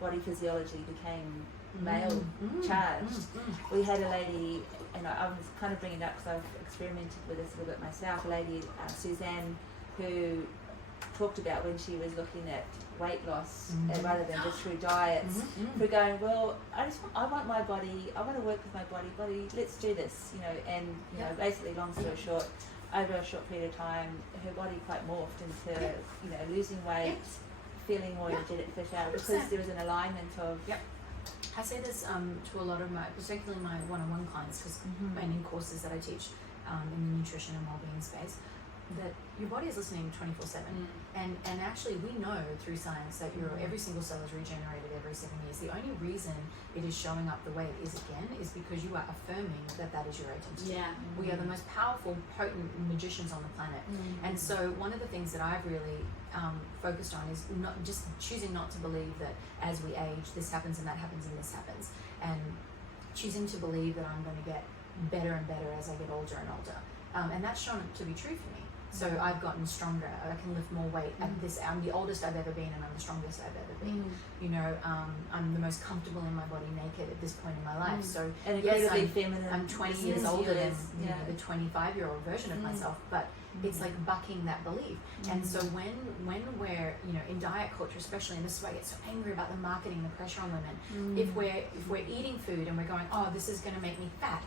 body physiology became male charged, we had a lady, and I was kind of bringing it up because I've experimented with this a little bit myself, a lady, Suzanne, who talked about when she was looking at weight loss rather than just through diets, for going, well, I want my body, I want to work with my body, let's do this, and basically, long story short, over a short period of time, her body quite morphed into, losing weight, feeling more energetic, fit out, because there was an alignment of. I say this to a lot of particularly my one-on-one clients, because mainly courses that I teach in the nutrition and wellbeing space, that your body is listening 24/7, and actually we know through science that your every single cell is regenerated every 7 years. The only reason it is showing up the way it is again is because you are affirming that is your agency. We are the most powerful, potent magicians on the planet, and so one of the things that I've really focused on is not just choosing not to believe that as we age this happens and that happens and this happens, and choosing to believe that I'm going to get better and better as I get older and older, and that's shown to be true for me. So I've gotten stronger. I can lift more weight. I'm the oldest I've ever been, and I'm the strongest I've ever been. I'm the most comfortable in my body naked at this point in my life. So and yes, feminine. I'm 20 years older than the 25-year-old version of myself, but it's like bucking that belief. And so when we're in diet culture, especially, and this is why I get so angry about the marketing, the pressure on women. If we're eating food and we're going, oh, this is going to make me fat.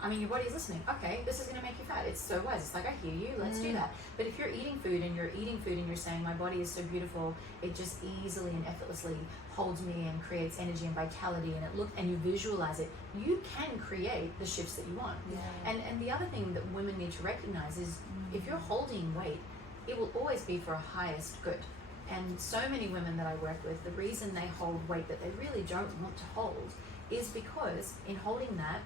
I mean, your body's listening. Okay, this is going to make you fat. It's so wise. It's like, I hear you. Let's do that. But if you're eating food and you're saying, my body is so beautiful, it just easily and effortlessly holds me and creates energy and vitality, and you visualize it, you can create the shifts that you want. And the other thing that women need to recognize is if you're holding weight, it will always be for a highest good. And so many women that I work with, the reason they hold weight that they really don't want to hold is because in holding that,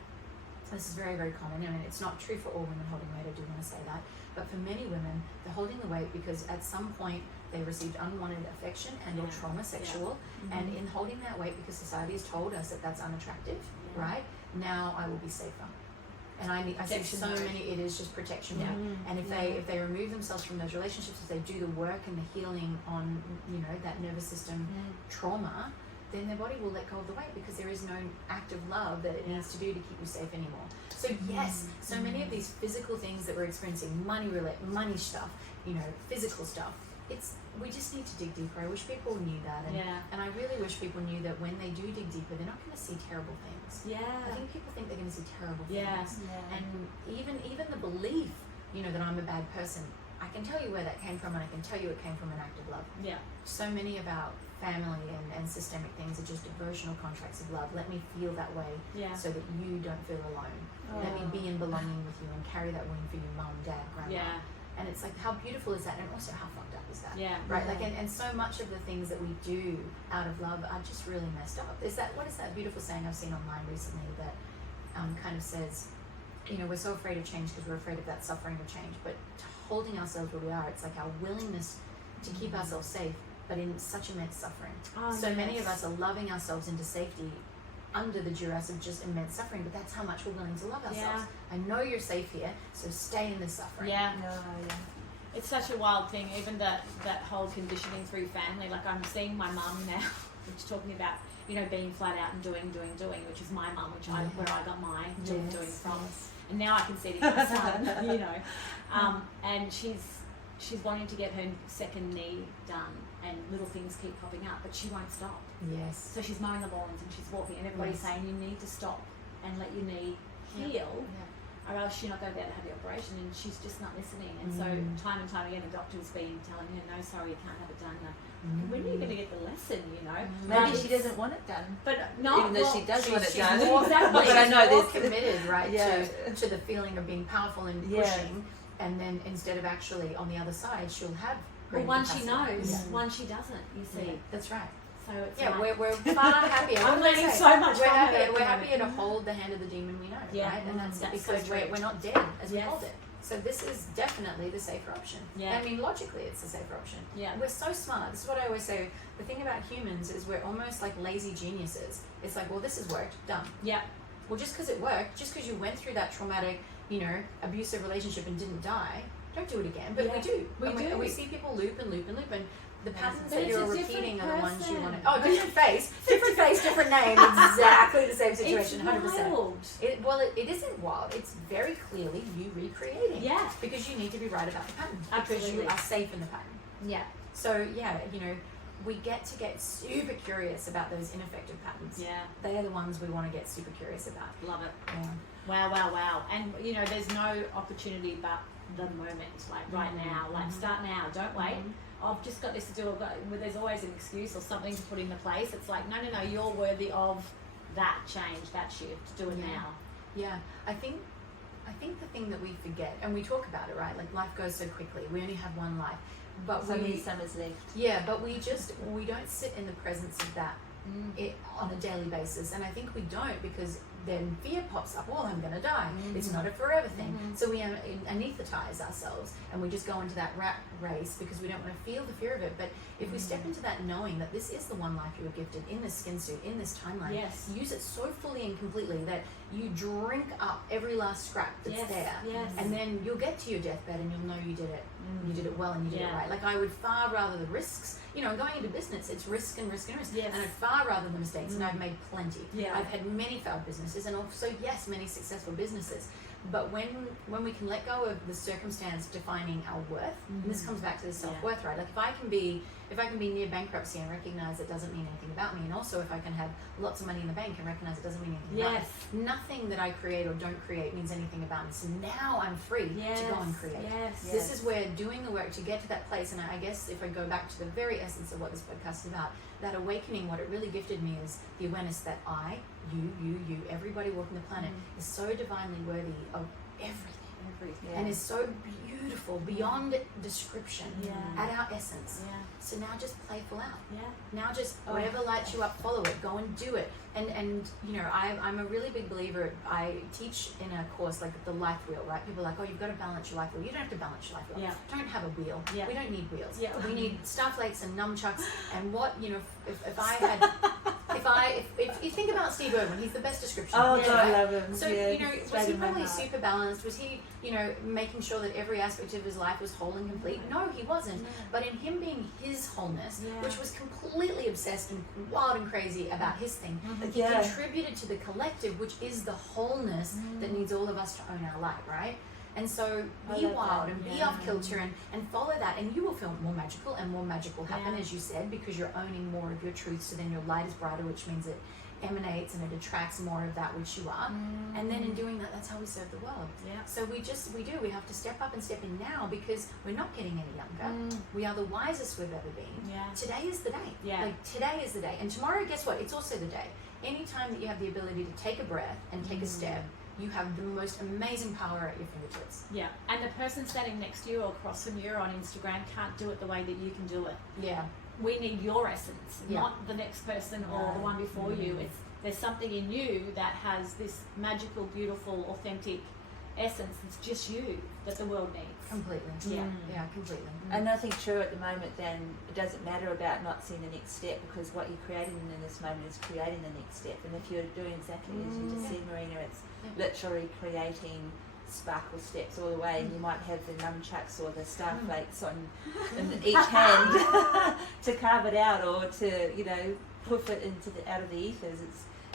this is very, very common. I mean, it's not true for all women holding weight, I do want to say that. But for many women, they're holding the weight because at some point they received unwanted affection and or trauma sexual. And in holding that weight, because society has told us that that's unattractive, right? Now I will be safer. And I see so many, it is just protection work. And if they remove themselves from those relationships, if they do the work and the healing on, that nervous system trauma, then their body will let go of the weight because there is no act of love that it needs to do to keep you safe anymore. So yes, so many of these physical things that we're experiencing, money stuff, physical stuff, we just need to dig deeper. I wish people knew that, and I really wish people knew that when they do dig deeper, they're not going to see terrible things. I think people think they're going to see terrible things, and even the belief, that I'm a bad person, I can tell you where that came from, and I can tell you it came from an act of love. So many of our family and systemic things are just devotional contracts of love. Let me feel that way so that you don't feel alone. Let me be in belonging with you and carry that wound for your mum, dad, grandma. And it's like, how beautiful is that? And also, how fucked up is that? Right? Like, and so much of the things that we do out of love are just really messed up. What is that beautiful saying I've seen online recently that kind of says, we're so afraid of change because we're afraid of that suffering of change, but holding ourselves where we are, it's like our willingness to keep ourselves safe but in such immense suffering. Oh, So many of yes. us are loving ourselves into safety under the duress of just immense suffering, but that's how much we're willing to love ourselves. I know you're safe here, so stay in this suffering. Yeah. No, yeah. It's such a wild thing, even that whole conditioning through family. Like, I'm seeing my mum now, which talking about, you know, being flat out and doing, which is my mum, which I where I got my doing from. And now I can see it in my son, you know. And she's wanting to get her second knee done, and little things keep popping up, but she won't stop. Yes. So she's mowing the lawns and she's walking, and everybody's saying you need to stop and let your knee heal, or else you're not going to be able to have the operation, and she's just not listening. And so time and time again, the doctor's been telling her, no, sorry, you can't have it done. When are you going to get the lesson, you know? Maybe she doesn't want it done. But no, Even though she does want it She's done. more, Exactly. but I know She's more committed, right, Yeah. to the feeling of being powerful and pushing, and then instead of actually on the other side, she'll have well, greater one she capacity. knows, Yeah. one she doesn't, you see. Yeah, that's right. So it's Yeah, like, we're far happier. I'm What did I learning say? so much We're from her happier. at the We're moment. happier to hold the hand of the demon we know, Yeah. right? And that's That's because so true. we're not dead as we Yes. hold it. So this is definitely the safer option. Yeah. I mean, logically, it's the safer option. Yeah. We're so smart. This is what I always say. The thing about humans is we're almost like lazy geniuses. It's like, well, this has worked, done. Yeah. Well, just because it worked, just because you went through that traumatic, you know, abusive relationship and didn't die, don't do it again. But Yeah. we do. We And do. And we see people loop and loop and loop, and the patterns But that it's you're a different repeating are the ones you person. want to. Oh, different face, different name, exactly the same situation, 100%. Wild. It isn't wild. It's very clearly you recreating. Yeah. Because you need to be right about the pattern. Because Absolutely. you are safe in the pattern. Yeah. So yeah, you know, we get to get super curious about those ineffective patterns. Yeah. They are the ones we want to get super curious about. Love it. Yeah. Wow. And, you know, there's no opportunity but the moment, like right now. Like, start now. Don't wait. I've just got this to do. Well, there's always an excuse or something to put into place. It's like, no, you're worthy of that change, that shift. Do it now. Yeah, I think the thing that we forget, and we talk about it, right? Like, life goes so quickly. We only have one life, but So many summers left. yeah, but we don't sit in the presence of that on a daily basis, and I think we don't because then fear pops up. Oh, I'm going to die. It's not a forever thing. So we anesthetize ourselves, and we just go into that rat race because we don't want to feel the fear of it. But if we step into that knowing that this is the one life you were gifted in this skin suit, in this timeline, use it so fully and completely that you drink up every last scrap that's there. Yes. And then you'll get to your deathbed and you'll know you did it. You did it well and you did it right. Like, I would far rather the risks, you know, going into business, it's risk and risk and risk. Yes. And I'd far rather the mistakes, and I've made plenty. Yeah. I've had many failed businesses, and also, yes, many successful businesses. But when we can let go of the circumstance defining our worth, and this comes back to the self-worth, right? Like, if I can be near bankruptcy and recognize it doesn't mean anything about me, and also if I can have lots of money in the bank and recognize it doesn't mean anything about me, nothing that I create or don't create means anything about me. So now I'm free to go and create. This is where doing the work to get to that place, and I guess if I go back to the very essence of what this podcast is about, that awakening, what it really gifted me is the awareness that I, you, everybody walking the planet is so divinely worthy of everything. And is so beautiful beyond description at our essence. So now just playful out. Now just whatever lights you up, follow it. Go and do it. And you know, I'm a really big believer. I teach in a course like the life wheel, right? People are like, oh, you've got to balance your life wheel. You don't have to balance your life wheel. Don't have a wheel. We don't need wheels. We need starflakes and nunchucks. And what, you know, if I had. If you think about Steve Irwin, he's the best description. Oh, God, I love him. So, you know, was he probably super balanced? Was he, you know, making sure that every aspect of his life was whole and complete? No, he wasn't. But in him being his wholeness, which was completely obsessed and wild and crazy about his thing, he contributed to the collective, which is the wholeness that needs all of us to own our light, right? And so be wild and be off kilter and follow that, and you will feel more magical, and more magic will happen, as you said, because you're owning more of your truth. So then your light is brighter, which means it emanates and it attracts more of that which you are. And then in doing that, that's how we serve the world. So we have to step up and step in now, because we're not getting any younger. We are the wisest we've ever been. Today is the day. Like, today is the day. And tomorrow, guess what? It's also the day. Anytime that you have the ability to take a breath and take a step, you have the most amazing power at your fingertips. And the person standing next to you or across from you or on Instagram can't do it the way that you can do it. We need your essence, not the next person or the one before you. There's something in you that has this magical, beautiful, authentic essence that's just you that the world needs. Completely. Yeah. Yeah, completely. And I think true at the moment then it doesn't matter about not seeing the next step, because what you're creating in this moment is creating the next step. And if you're doing exactly as you just said, Marina, it's literally creating sparkle steps all the way, and you might have the nunchucks or the starflakes on in each hand to carve it out, or to, you know, poof it into out of the ethers.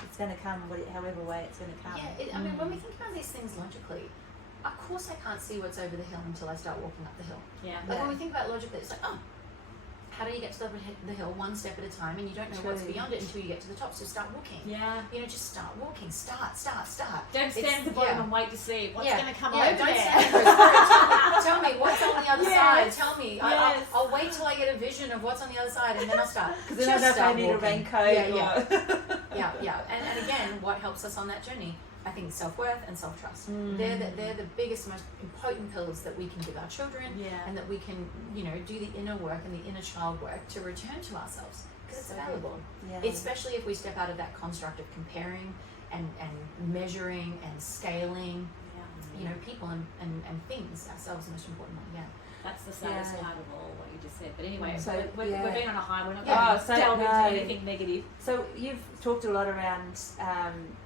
It's going to come however way it's going to come. Yeah, I mean, when we think about these things logically, of course I can't see what's over the hill until I start walking up the hill. Yeah. Like when we think about it logically, it's like, oh, how do you get to the hill one step at a time, and you don't know what's beyond it until you get to the top, so start walking. Yeah. You know, just start walking. Start. Don't stand at the bottom and wait to see what's going to come over don't there. stand for it. Tell me what's on the other side. Tell me. Yes. I'll wait till I get a vision of what's on the other side, and then I'll start. Because then I know if I need a raincoat. Yeah. And again, what helps us on that journey? I think self-worth and self-trust. They're the biggest, most important pillars that we can give our children, and that we can, you know, do the inner work and the inner child work to return to ourselves, because it's available. Especially if we step out of that construct of comparing and measuring and scaling, you know, people and things, ourselves most importantly. That's the saddest part of all what you just said. But anyway, So, we've been on a high. We're not Yeah. going to delve into anything negative. So you've talked a lot around,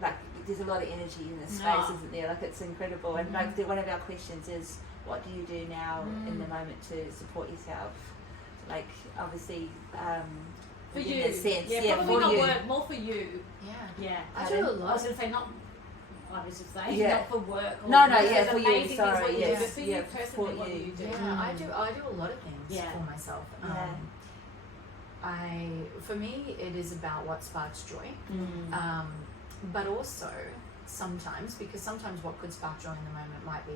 like, there's a lot of energy in this space, isn't there? Like, it's incredible. And like, one of our questions is, what do you do now in the moment to support yourself? Like, obviously, For in you. that sense, Probably for not you. work, more for you. Yeah. I Pardon? do a I lot. was going to say not Yeah. for work. Or No, because yeah, there's for you, amazing things sorry, what you do, yes, but for you yeah, personally, for what do you. you do? Yeah, I do a lot of things for myself. For me, it is about what sparks joy, but also sometimes, because sometimes what could spark joy in the moment might be,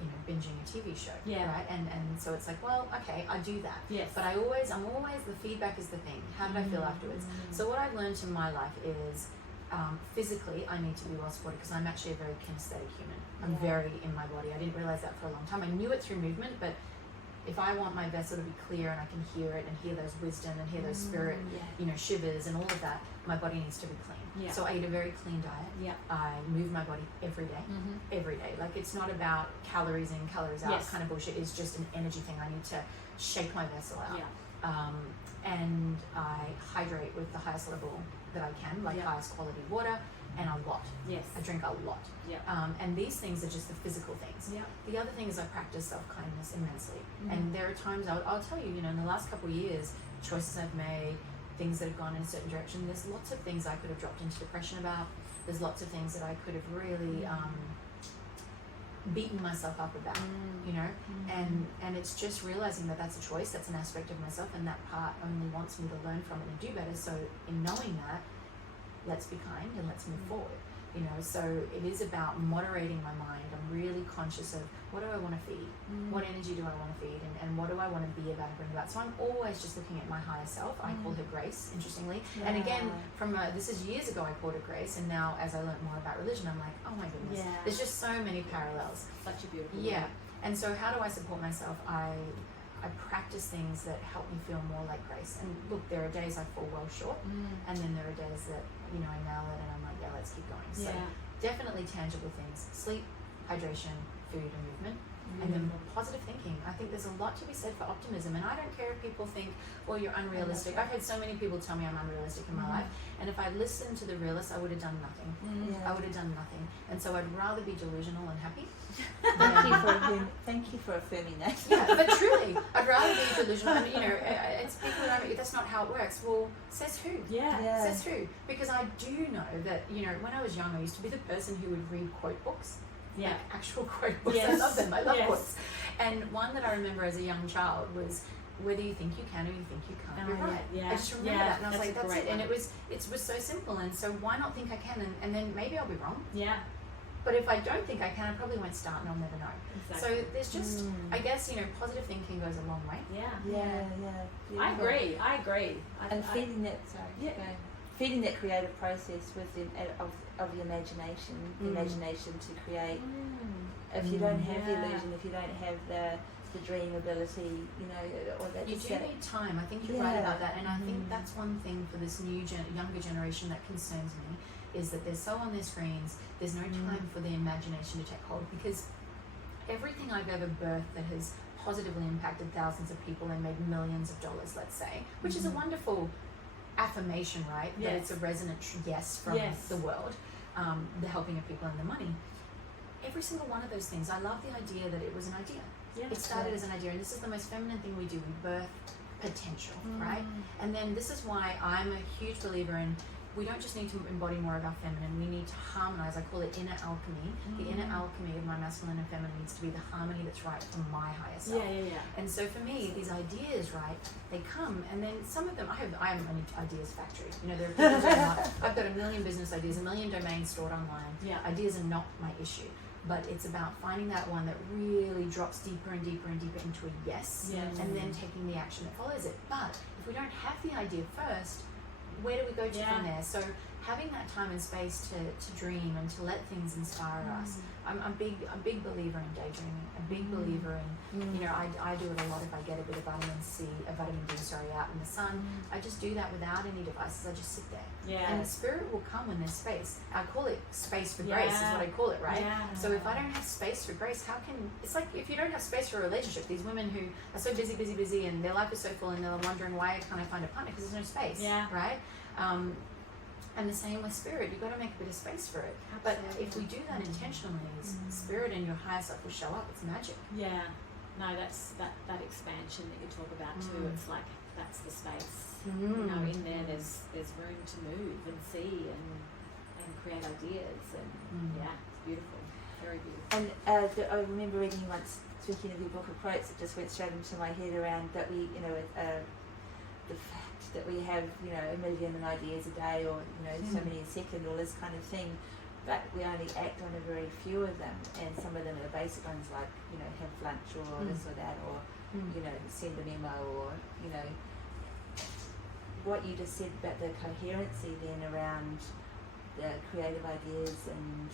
you know, binging a TV show, right? And so it's like, well, okay, I do that, but I'm always the feedback is the thing. How did I feel afterwards? So what I've learned in my life is, physically, I need to be well supported, because I'm actually a very kinesthetic human. I'm very in my body. I didn't realize that for a long time. I knew it through movement, but if I want my vessel to be clear and I can hear it and hear those wisdom and hear those spirit, you know, shivers and all of that, my body needs to be clean. So I eat a very clean diet. I move my body every day. Every day. Like, it's not about calories in, calories out kind of bullshit. It's just an energy thing. I need to shake my vessel out. And I hydrate with the highest level that I can, like highest quality water, and a lot. I drink a lot. And these things are just the physical things. The other thing is I practice self-kindness immensely. And there are times I'll tell you, you know, in the last couple of years, choices I've made, things that have gone in a certain direction, there's lots of things I could have dropped into depression about. There's lots of things that I could have really beaten myself up about, you know, and it's just realizing that that's a choice, that's an aspect of myself, and that part only wants me to learn from it and do better. So in knowing that, let's be kind and let's move forward, you know. So it is about moderating my mind. I'm really conscious of, what do I want to feed? What energy do I want to feed? And what do I want to be about and bring about? So I'm always just looking at my higher self. I call her Grace, interestingly. And again, this is years ago I called her Grace, and now as I learned more about religion, I'm like, oh my goodness, there's just so many parallels. Such a beautiful And so how do I support myself? I practice things that help me feel more like Grace. And look, there are days I fall well short, and then there are days that, you know, I nail it and I'm like, yeah, let's keep going. So definitely tangible things: sleep, hydration, food, and movement. And then positive thinking. I think there's a lot to be said for optimism, and I don't care if people think, well, you're unrealistic. I've had so many people tell me I'm unrealistic in my life, and if I listened to the realists, I would have done nothing. I would have done nothing. And so I'd rather be delusional and happy. Thank you for affirming that. But truly, I'd rather be delusional. And, you know, it's people who don't, that's not how it works. Well, says who? Says who? Because I do know that, you know, when I was young, I used to be the person who would read quote books. Like actual quote books. I love them. I love books. And one that I remember as a young child was, whether you think you can or you think you can't, you're right. I just remember that, and I was like, that's it. And it was so simple. And so why not think I can? And then maybe I'll be wrong. But if I don't think I can, I probably won't start, and I'll never know. So there's just, I guess, you know, positive thinking goes a long way. I agree. And feeding that, feeding that creative process with of the imagination, the imagination to create. If you don't have the illusion, if you don't have the the dream ability, you know, or that You just do that, need time. I think you're right Yeah. about that, and I think that's one thing for this new younger generation that concerns me, is that they're so on their screens. There's no time for the imagination to take hold, because everything I've ever birthed that has positively impacted thousands of people and made millions of dollars, let's say, which is a wonderful affirmation, right? Yes. That it's a resonant yes from the world, the helping of people and the money. Every single one of those things, I love the idea that it was an idea. Yeah. It started as an idea, and this is the most feminine thing we do. We birth potential, right? And then this is why I'm a huge believer in, we don't just need to embody more of our feminine, we need to harmonize. I call it inner alchemy. The inner alchemy of my masculine and feminine needs to be the harmony that's right for my higher self. Yeah. And so for me, these ideas, right, they come, and then some of them, I am an ideas factory. You know, there are people who are not, I've got 1 million business ideas, 1 million domains stored online. Yeah. Ideas are not my issue. But it's about finding that one that really drops deeper and deeper and deeper into a yes, and then taking the action that follows it. But if we don't have the idea first, where do we go to from there? So having that time and space to dream and to let things inspire us. I'm a big believer in daydreaming, a big believer in, you know, I do it a lot if I get a bit of vitamin D, out in the sun. I just do that without any devices. I just sit there. Yeah. And the spirit will come when there's space. I call it space for grace is what I call it, right? Yeah. So if I don't have space for grace, how can, it's like if you don't have space for a relationship, these women who are so busy and their life is so full and they're wondering why can't I find a partner, because there's no space, right? And the same with spirit, you've got to make a bit of space for it. But if we do that intentionally, spirit and your higher self will show up. It's magic. Yeah. No, that's that expansion that you talk about too. It's like that's the space. You know, in there there's room to move and see and create ideas, and it's beautiful. Very beautiful. And I remember reading once, speaking of your book of quotes, it just went straight into my head around that we, you know, the fact that we have, you know, 1 million ideas a day, or, you know, so many a second, all this kind of thing, but we only act on a very few of them, and some of them are basic ones like, you know, have lunch or this or that, or you know, send a memo, or, you know, what you just said about the coherency then around the creative ideas and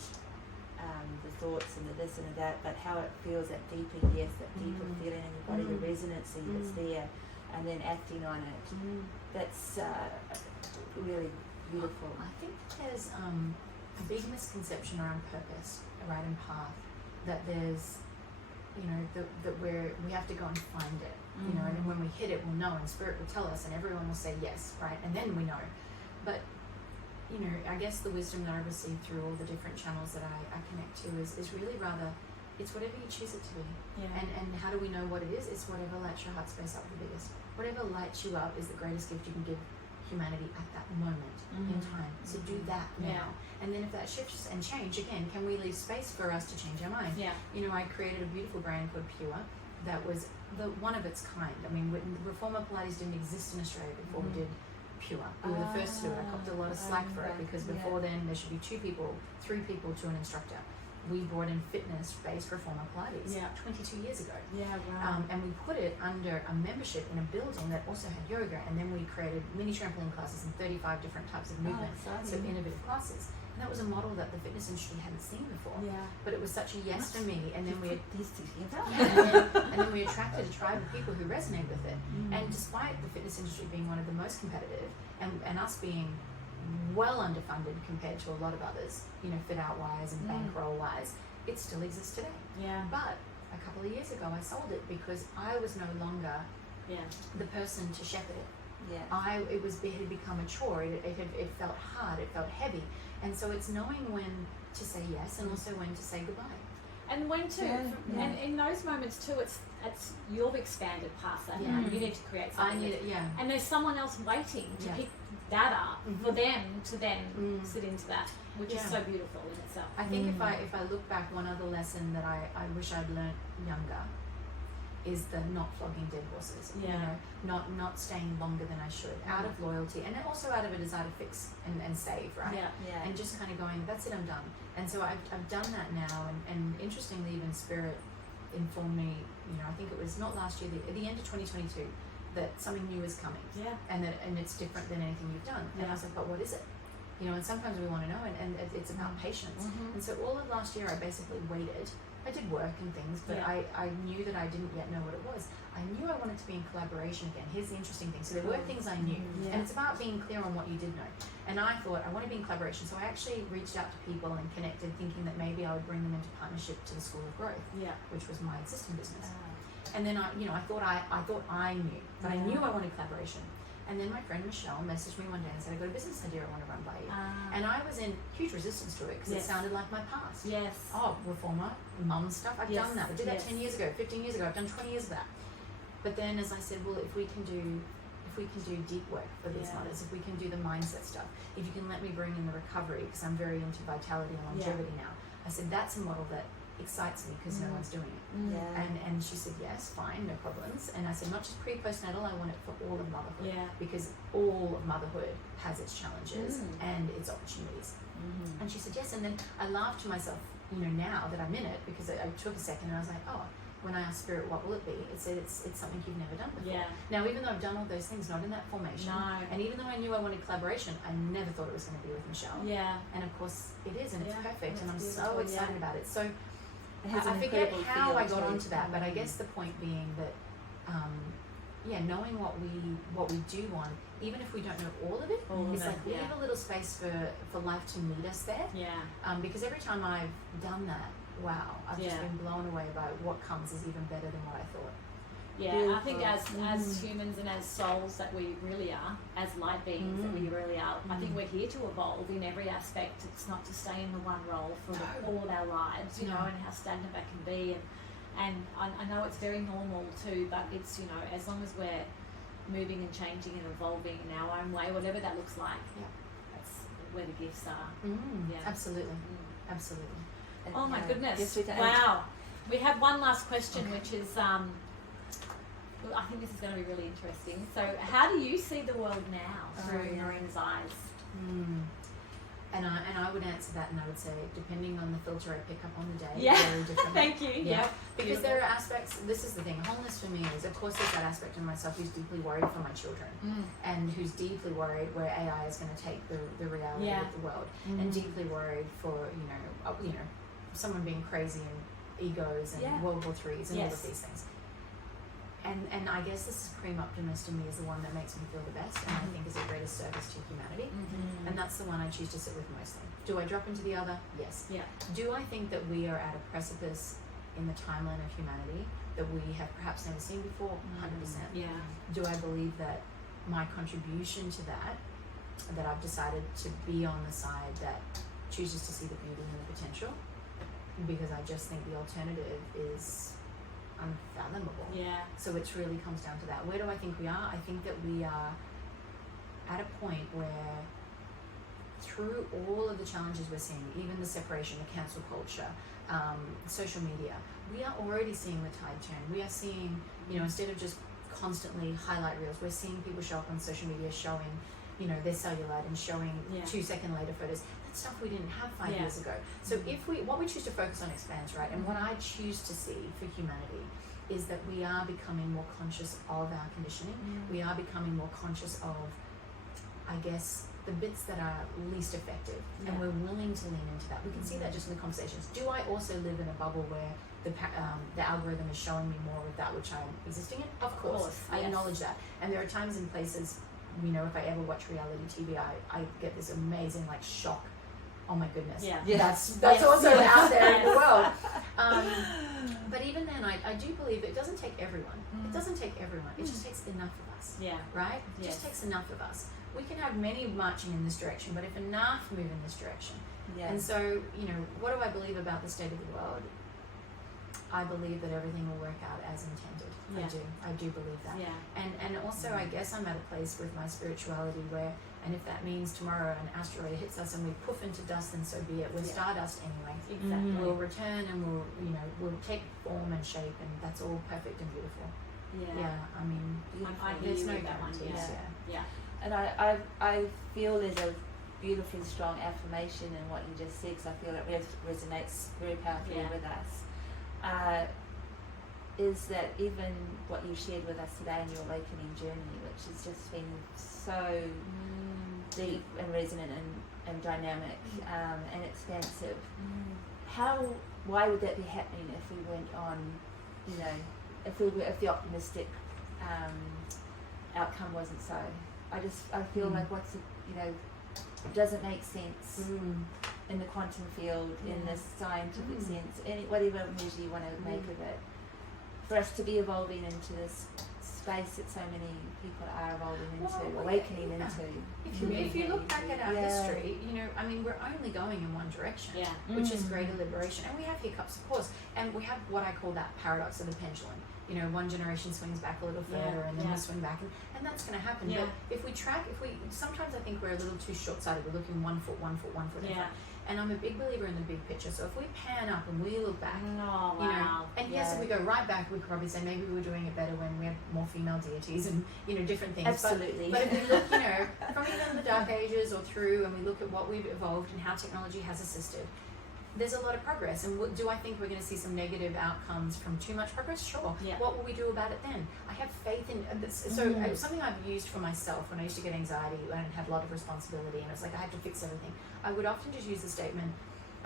the thoughts and the this and the that, but how it feels, that deeper yes, that deeper feeling in your body, the resonancy that's there, and then acting on it. That's really beautiful. I think there's a big misconception around purpose, right, and path, that there's, you know, that we have to go and find it, you know, and then when we hit it, we'll know, and spirit will tell us, and everyone will say yes, right, and then we know. But, you know, I guess the wisdom that I received through all the different channels that I connect to is really rather, it's whatever you choose it to be. And how do we know what it is? It's whatever lights your heart space up the biggest. Whatever lights you up is the greatest gift you can give humanity at that moment in time. So do that now. And then if that shifts and change, again, can we leave space for us to change our mind? You know, I created a beautiful brand called Pure that was the one of its kind. I mean, Reformer Pilates didn't exist in Australia before we did Pure. We were the first to. I copped a lot of slack for it, because before then there should be 2 people, 3 people to an instructor. We brought in fitness-based Reformer Pilates 22 years ago. And we put it under a membership in a building that also had yoga, and then we created mini trampoline classes and 35 different types of movement, so innovative classes. And that was a model that the fitness industry hadn't seen before. But it was such a yes for me, and then we these together. and then we attracted a tribe of people who resonate with it. And despite the fitness industry being one of the most competitive, and us being well underfunded compared to a lot of others, you know, fit out wise and bankroll wise, it still exists today. But a couple of years ago I sold it because I was no longer the person to shepherd it. It had become a chore. It felt hard, it felt heavy. And so it's knowing when to say yes and also when to say goodbye. And when to, and in those moments too, it's you've expanded past that. You need to create something. And there's someone else waiting to pick that up for them to then sit into that, which is so beautiful in itself. I think if I look back, one other lesson that I wish I'd learnt younger is the not flogging dead horses. You know, not staying longer than I should, out of loyalty, and also out of a desire to fix and save, right? And just kind of going, that's it, I'm done. And so I've done that now, and interestingly, even Spirit informed me, you know, I think it was not last year, at the end of 2022, that something new is coming. And it's different than anything you've done. And I was like, but what is it? You know, and sometimes we want to know, and it's about patience. And so all of last year I basically waited I did work and things, but Yeah. I knew that I didn't yet know what it was. I knew I wanted to be in collaboration again. Here's the interesting thing. So there were things I knew, Yeah. and it's about being clear on what you did know. And I thought, I want to be in collaboration. So I actually reached out to people and connected, thinking that maybe I would bring them into partnership to the School of Growth, Yeah. which was my existing business. And then I thought I knew, but I knew I wanted collaboration. And then my friend Michelle messaged me one day and said, I got a business idea I want to run by you. And I was in huge resistance to it because it sounded like my past. Yes. Oh, reformer, mum stuff. I've done that. I did that 10 years ago, 15 years ago. I've done 20 years of that. But then as I said, well, if we can do deep work for these mothers, if we can do the mindset stuff, if you can let me bring in the recovery, because I'm very into vitality and longevity now. I said, that's a model that excites me because no one's doing it. And she said, yes, fine, no problems. And I said, not just pre-postnatal, I want it for all of motherhood, because all of motherhood has its challenges and its opportunities. And she said, yes. And then I laughed to myself, now that I'm in it, because I took a second and I was like, oh, when I asked Spirit, what will it be? It said, it's something you've never done before. Yeah. Now, even though I've done all those things, not in that formation, and even though I knew I wanted collaboration, I never thought it was going to be with Michelle. Yeah. And of course it is, and it's perfect, That's and I'm beautiful, so excited about it. So It has I an forget incredible how feel I got too. onto that, but I guess the point being that, knowing what we do want, even if we don't know all of it, it's like leave a little space for life to meet us there. Yeah. Because every time I've done that, wow, I've just been blown away by what comes is even better than what I thought. Yeah, Beautiful. I think as humans and as souls that we really are, as light beings that we really are, I think we're here to evolve in every aspect. It's not to stay in the one role for all of our lives, and how stagnant that can be. And I know it's very normal too, but it's, as long as we're moving and changing and evolving in our own way, whatever that looks like, that's where the gifts are. Yeah. Absolutely. Absolutely. And, Oh my goodness. yes, we can- Wow. We have one last question, which is, well, I think this is going to be really interesting. So, how do you see the world now through Marina's eyes? And I would answer that, and I would say, depending on the filter I pick up on the day, Yeah. very different. Thank you. Yeah. Because there are aspects, this is the thing, wholeness for me is, of course, there's that aspect of myself who's deeply worried for my children, and who's deeply worried where AI is going to take the reality of the world, and deeply worried for, someone being crazy and egos and World War IIIs and all of these things. And I guess this supreme optimist in me is the one that makes me feel the best, and I think is the greatest service to humanity. And that's the one I choose to sit with mostly. Do I drop into the other? Yes. Yeah. Do I think that we are at a precipice in the timeline of humanity that we have perhaps never seen before? 100%. Yeah. Do I believe that my contribution to that I've decided to be on the side that chooses to see the beauty and the potential? Because I just think the alternative is unfathomable. Yeah. So it really comes down to that. Where do I think we are? I think that we are at a point where, through all of the challenges we're seeing, even the separation, the cancel culture, social media, we are already seeing the tide turn. We are seeing, instead of just constantly highlight reels, we're seeing people show up on social media showing, their cellulite and showing 2 second later photos. That's stuff we didn't have 5 years ago. So what we choose to focus on expands, right? And what I choose to see for humanity is that we are becoming more conscious of our conditioning. We are becoming more conscious of, I guess, the bits that are least effective, and we're willing to lean into that. We can see that just in the conversations. Do I also live in a bubble where the algorithm is showing me more of that which I'm existing in? Of course. I acknowledge that. And there are times and places, if I ever watch reality TV, I get this amazing shock. Oh my goodness. Yeah. That's also out there in the world. But even then, I do believe it doesn't take everyone. It doesn't take everyone. It just takes enough of us. Yeah. Right? It just takes enough of us. We can have many marching in this direction, but if enough move in this direction. And so, what do I believe about the state of the world? I believe that everything will work out as intended. I do believe that. Yeah. And also, I guess I'm at a place with my spirituality where, and if that means tomorrow an asteroid hits us and we poof into dust, then so be it. We're stardust anyway. Exactly. We'll return and we'll take form and shape, and that's all perfect and beautiful. Yeah. I mean, I hear there's you no with that one. guarantees. Yeah. And I feel there's a beautifully strong affirmation in what you just said, because I feel it resonates very powerfully with us. Is that even what you shared with us today in your awakening journey, which has just been so deep and resonant and dynamic and expansive, how why would that be happening if we weren't on, you know, if the optimistic outcome wasn't so? I feel like it doesn't make sense in the quantum field, in the scientific sense, whatever measure you want to make of it, for us to be evolving into this space that so many people are evolving into, awakening into. If you look back at our history, I mean, we're only going in one direction, which is greater liberation. And we have hiccups, of course, and we have what I call that paradox of the pendulum. One generation swings back a little further, and then we swing back, and that's going to happen. Yeah. But sometimes I think we're a little too short-sighted. We're looking one foot in front. And I'm a big believer in the big picture. So if we pan up and we look back, yes, if we go right back, we could probably say maybe we were doing it better when we had more female deities and different things. Absolutely. But if we look, from even the Dark Ages or through, and we look at what we've evolved and how technology has assisted, there's a lot of progress. And do I think we're going to see some negative outcomes from too much progress? Sure. Yeah. What will we do about it then? I have faith in this. So something I've used for myself when I used to get anxiety and had a lot of responsibility, and it's like I had to fix everything. I would often just use the statement,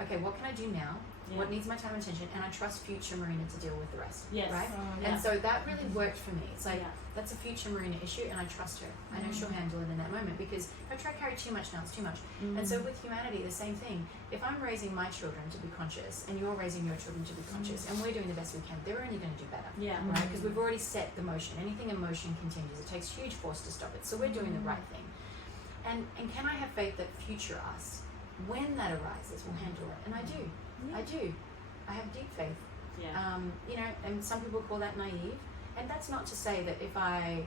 okay, what can I do now? Yeah. What needs my time and attention? And I trust future Marina to deal with the rest. Yes. Right? And so that really worked for me. It's like, that's a future Marina issue, and I trust her. I know she'll handle it in that moment, because if I try to carry too much now, it's too much. And so with humanity, the same thing. If I'm raising my children to be conscious, and you're raising your children to be conscious, and we're doing the best we can, they're only going to do better. Yeah. Right? Because we've already set the motion. Anything in motion continues. It takes huge force to stop it. So we're doing the right thing. And can I have faith that future us, when that arises, will handle it? And I do. Yeah. I do. I have deep faith. Yeah. And some people call that naive. And that's not to say that if I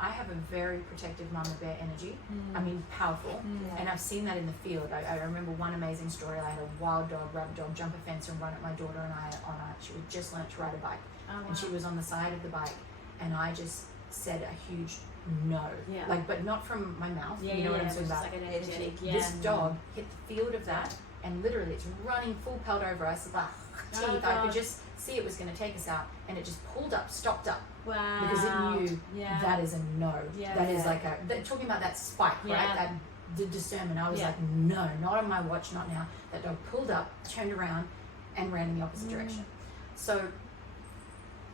have a very protective mama bear energy. I mean, powerful. And I've seen that in the field. I remember one amazing story. I had a wild dog, rabbit dog, jump a fence and run at my daughter and I she had just learnt to ride a bike. Oh, wow. And she was on the side of the bike, and I just said a huge no. Yeah. but not from my mouth. You know what I'm talking about? Like an energetic. This dog hit the field of that, and literally it's running full pelt over us. Teeth. I could just see it was going to take us out, and it just pulled up, stopped up. Wow. Because it knew that is a no. Yeah. That is like talking about that spike, right? That discernment. I was like, no, not on my watch, not now. That dog pulled up, turned around, and ran in the opposite direction. So,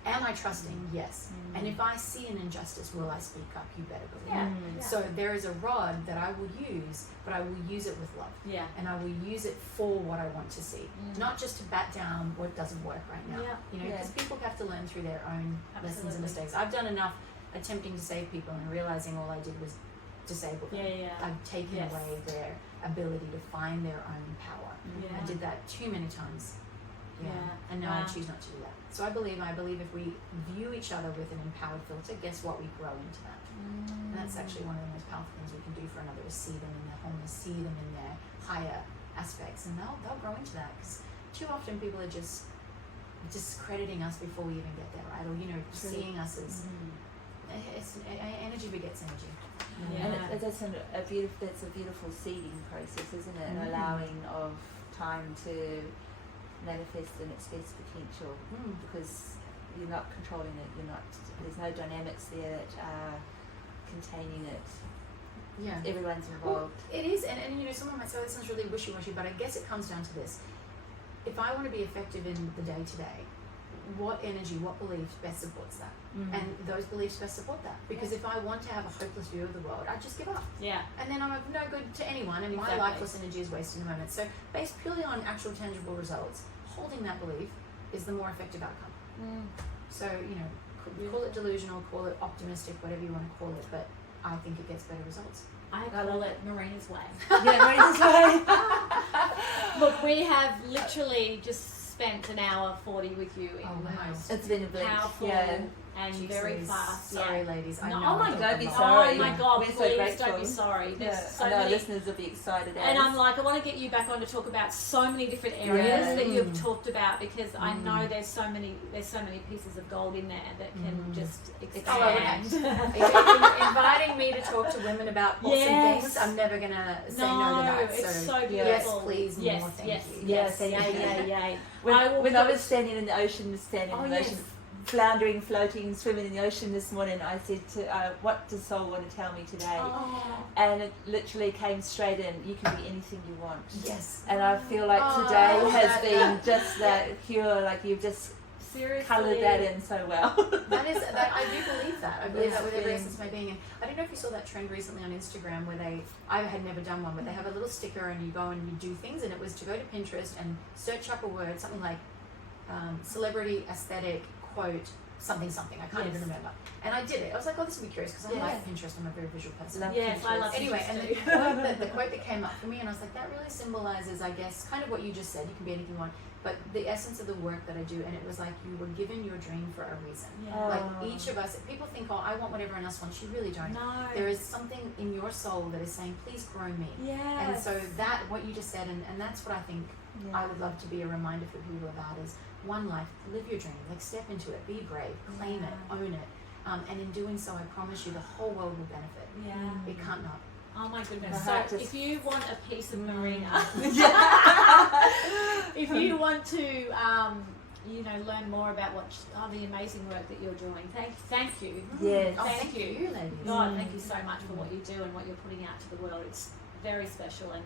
am I trusting? Yes. And if I see an injustice, will I speak up? You better believe it. So there is a rod that I will use, but I will use it with love. Yeah. And I will use it for what I want to see, not just to bat down what doesn't work right now. Because people have to learn through their own lessons and mistakes. I've done enough attempting to save people and realizing all I did was disable them. I've taken away their ability to find their own power. I did that too many times. And now I choose not to do that. So I believe if we view each other with an empowered filter, guess what? We grow into that. And that's actually one of the most powerful things we can do for another, is see them in their wholeness, see them in their higher aspects, and they'll grow into that. Because too often people are just discrediting us before we even get there, right? Or seeing us as energy begets energy. And that's a beautiful seeding process, isn't it? An allowing of time to manifest in its best potential, because you're not controlling it. There's no dynamics there that are containing it. Yeah, everyone's involved. Well, it is, and someone might say, oh, this sounds really wishy-washy, but I guess it comes down to this: if I want to be effective in the day-to-day, what energy, what beliefs best supports that? And those beliefs best support that. Because if I want to have a hopeless view of the world, I just give up. Yeah. And then I'm of no good to anyone, and my lifeless energy is wasted in a moment. So based purely on actual tangible results, holding that belief is the more effective outcome. So, call it delusional, call it optimistic, whatever you want to call it, but I think it gets better results. I call it Marina's way. Marina's way. Look, we have literally just spent an hour 40 with you in the most it's been a blink. Powerful and very fast. Sorry, ladies. I know. Oh my God, be sorry. Oh my God, we're please so grateful. don't be sorry. So many listeners will be excited. And I'm like, I want to get you back on to talk about so many different areas that you've talked about, because I know there's so many pieces of gold in there that can just expand. Inviting me to talk to women about awesome things, I'm never going to say no to that. It's so beautiful. Yes, please, more thank you. Yes. When I was standing in the ocean, floundering, floating, swimming in the ocean this morning, I said to, what does soul want to tell me today? Oh. And it literally came straight in, you can be anything you want. Yes. And I feel like today has been just that pure, like you've just Seriously. coloured that in so well. That I do believe that. I believe Yes, that with every being- essence of my being. And I don't know if you saw that trend recently on Instagram where I had never done one, but they have a little sticker and you go and you do things, and it was to go to Pinterest and search up a word, something like celebrity, aesthetic, quote, something. I can't even remember. And I did it. I was like, oh, this would be curious because I Yeah. like Pinterest. I'm a very visual person. Love Yes, I Pinterest. love Anyway, and Pinterest the quote that came up for me, and I was like, that really symbolizes, I guess, kind of what you just said. You can be anything you want, but the essence of the work that I do. And it was like you were given your dream for a reason. Yeah. Like each of us, people think, oh, I want what everyone else wants. You really don't. No. There is something in your soul that is saying, please grow me. Yes. And so that, what you just said, and that's what I think Yeah. I would love to be a reminder for people about is one life, live your dream, like step into it, be brave, claim it, own it. And in doing so, I promise you the whole world will benefit. Yeah. It can't not. Oh my goodness. My So heart just- if you want a piece of Marina, Yeah. if you want to, learn more about the amazing work that you're doing, thank you. Yes. Oh, Thank you. ladies. God, thank you so much for what you do and what you're putting out to the world. It's very special and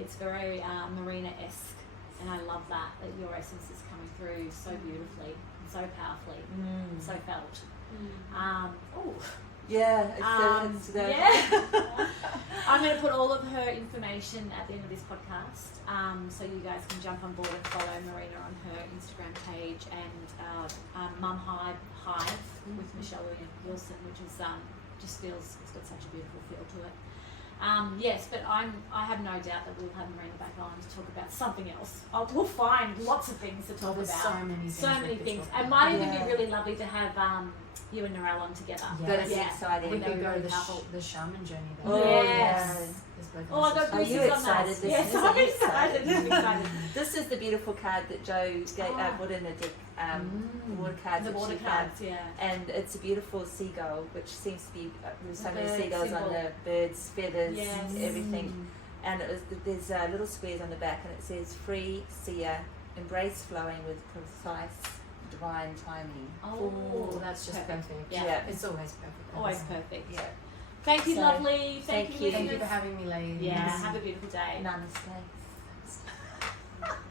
it's very Marina-esque, and I love that your essence is coming through so beautifully, and so powerfully, and so felt. Yeah. It's the Yeah. I'm going to put all of her information at the end of this podcast, so you guys can jump on board and follow Marina on her Instagram page and Mum Hive with Michelle Wilson, which is just feels it's got such a beautiful feel to it. Yes, but I have no doubt that we'll have Marina back on to talk about something else. We'll find lots of things to talk There's about. so many things. And might even be really lovely to have you and Narelle on together. That is Yeah. exciting. We That could would go be the, powerful. the shaman journey. Oh, Yes. There's both Oh, I got essences. Are you goosebumps on that. excited? Yes, Are I'm you excited. I'm excited. This is the beautiful card that Joe put in the deck. Water cards. The that water she found. cards, yeah. And it's a beautiful seagull, which seems to be there's so The many bird seagulls symbol. on the birds, feathers, Yes. everything. And there's little squares on the back, and it says free, seer, embrace flowing with precise divine timing. Oh, that's just perfect. Yeah. It's always perfect. Always perfect. Yeah. Thank you, So, lovely. thank you. listeners. Thank you for having me, ladies. Yeah, have a beautiful day. Namaste.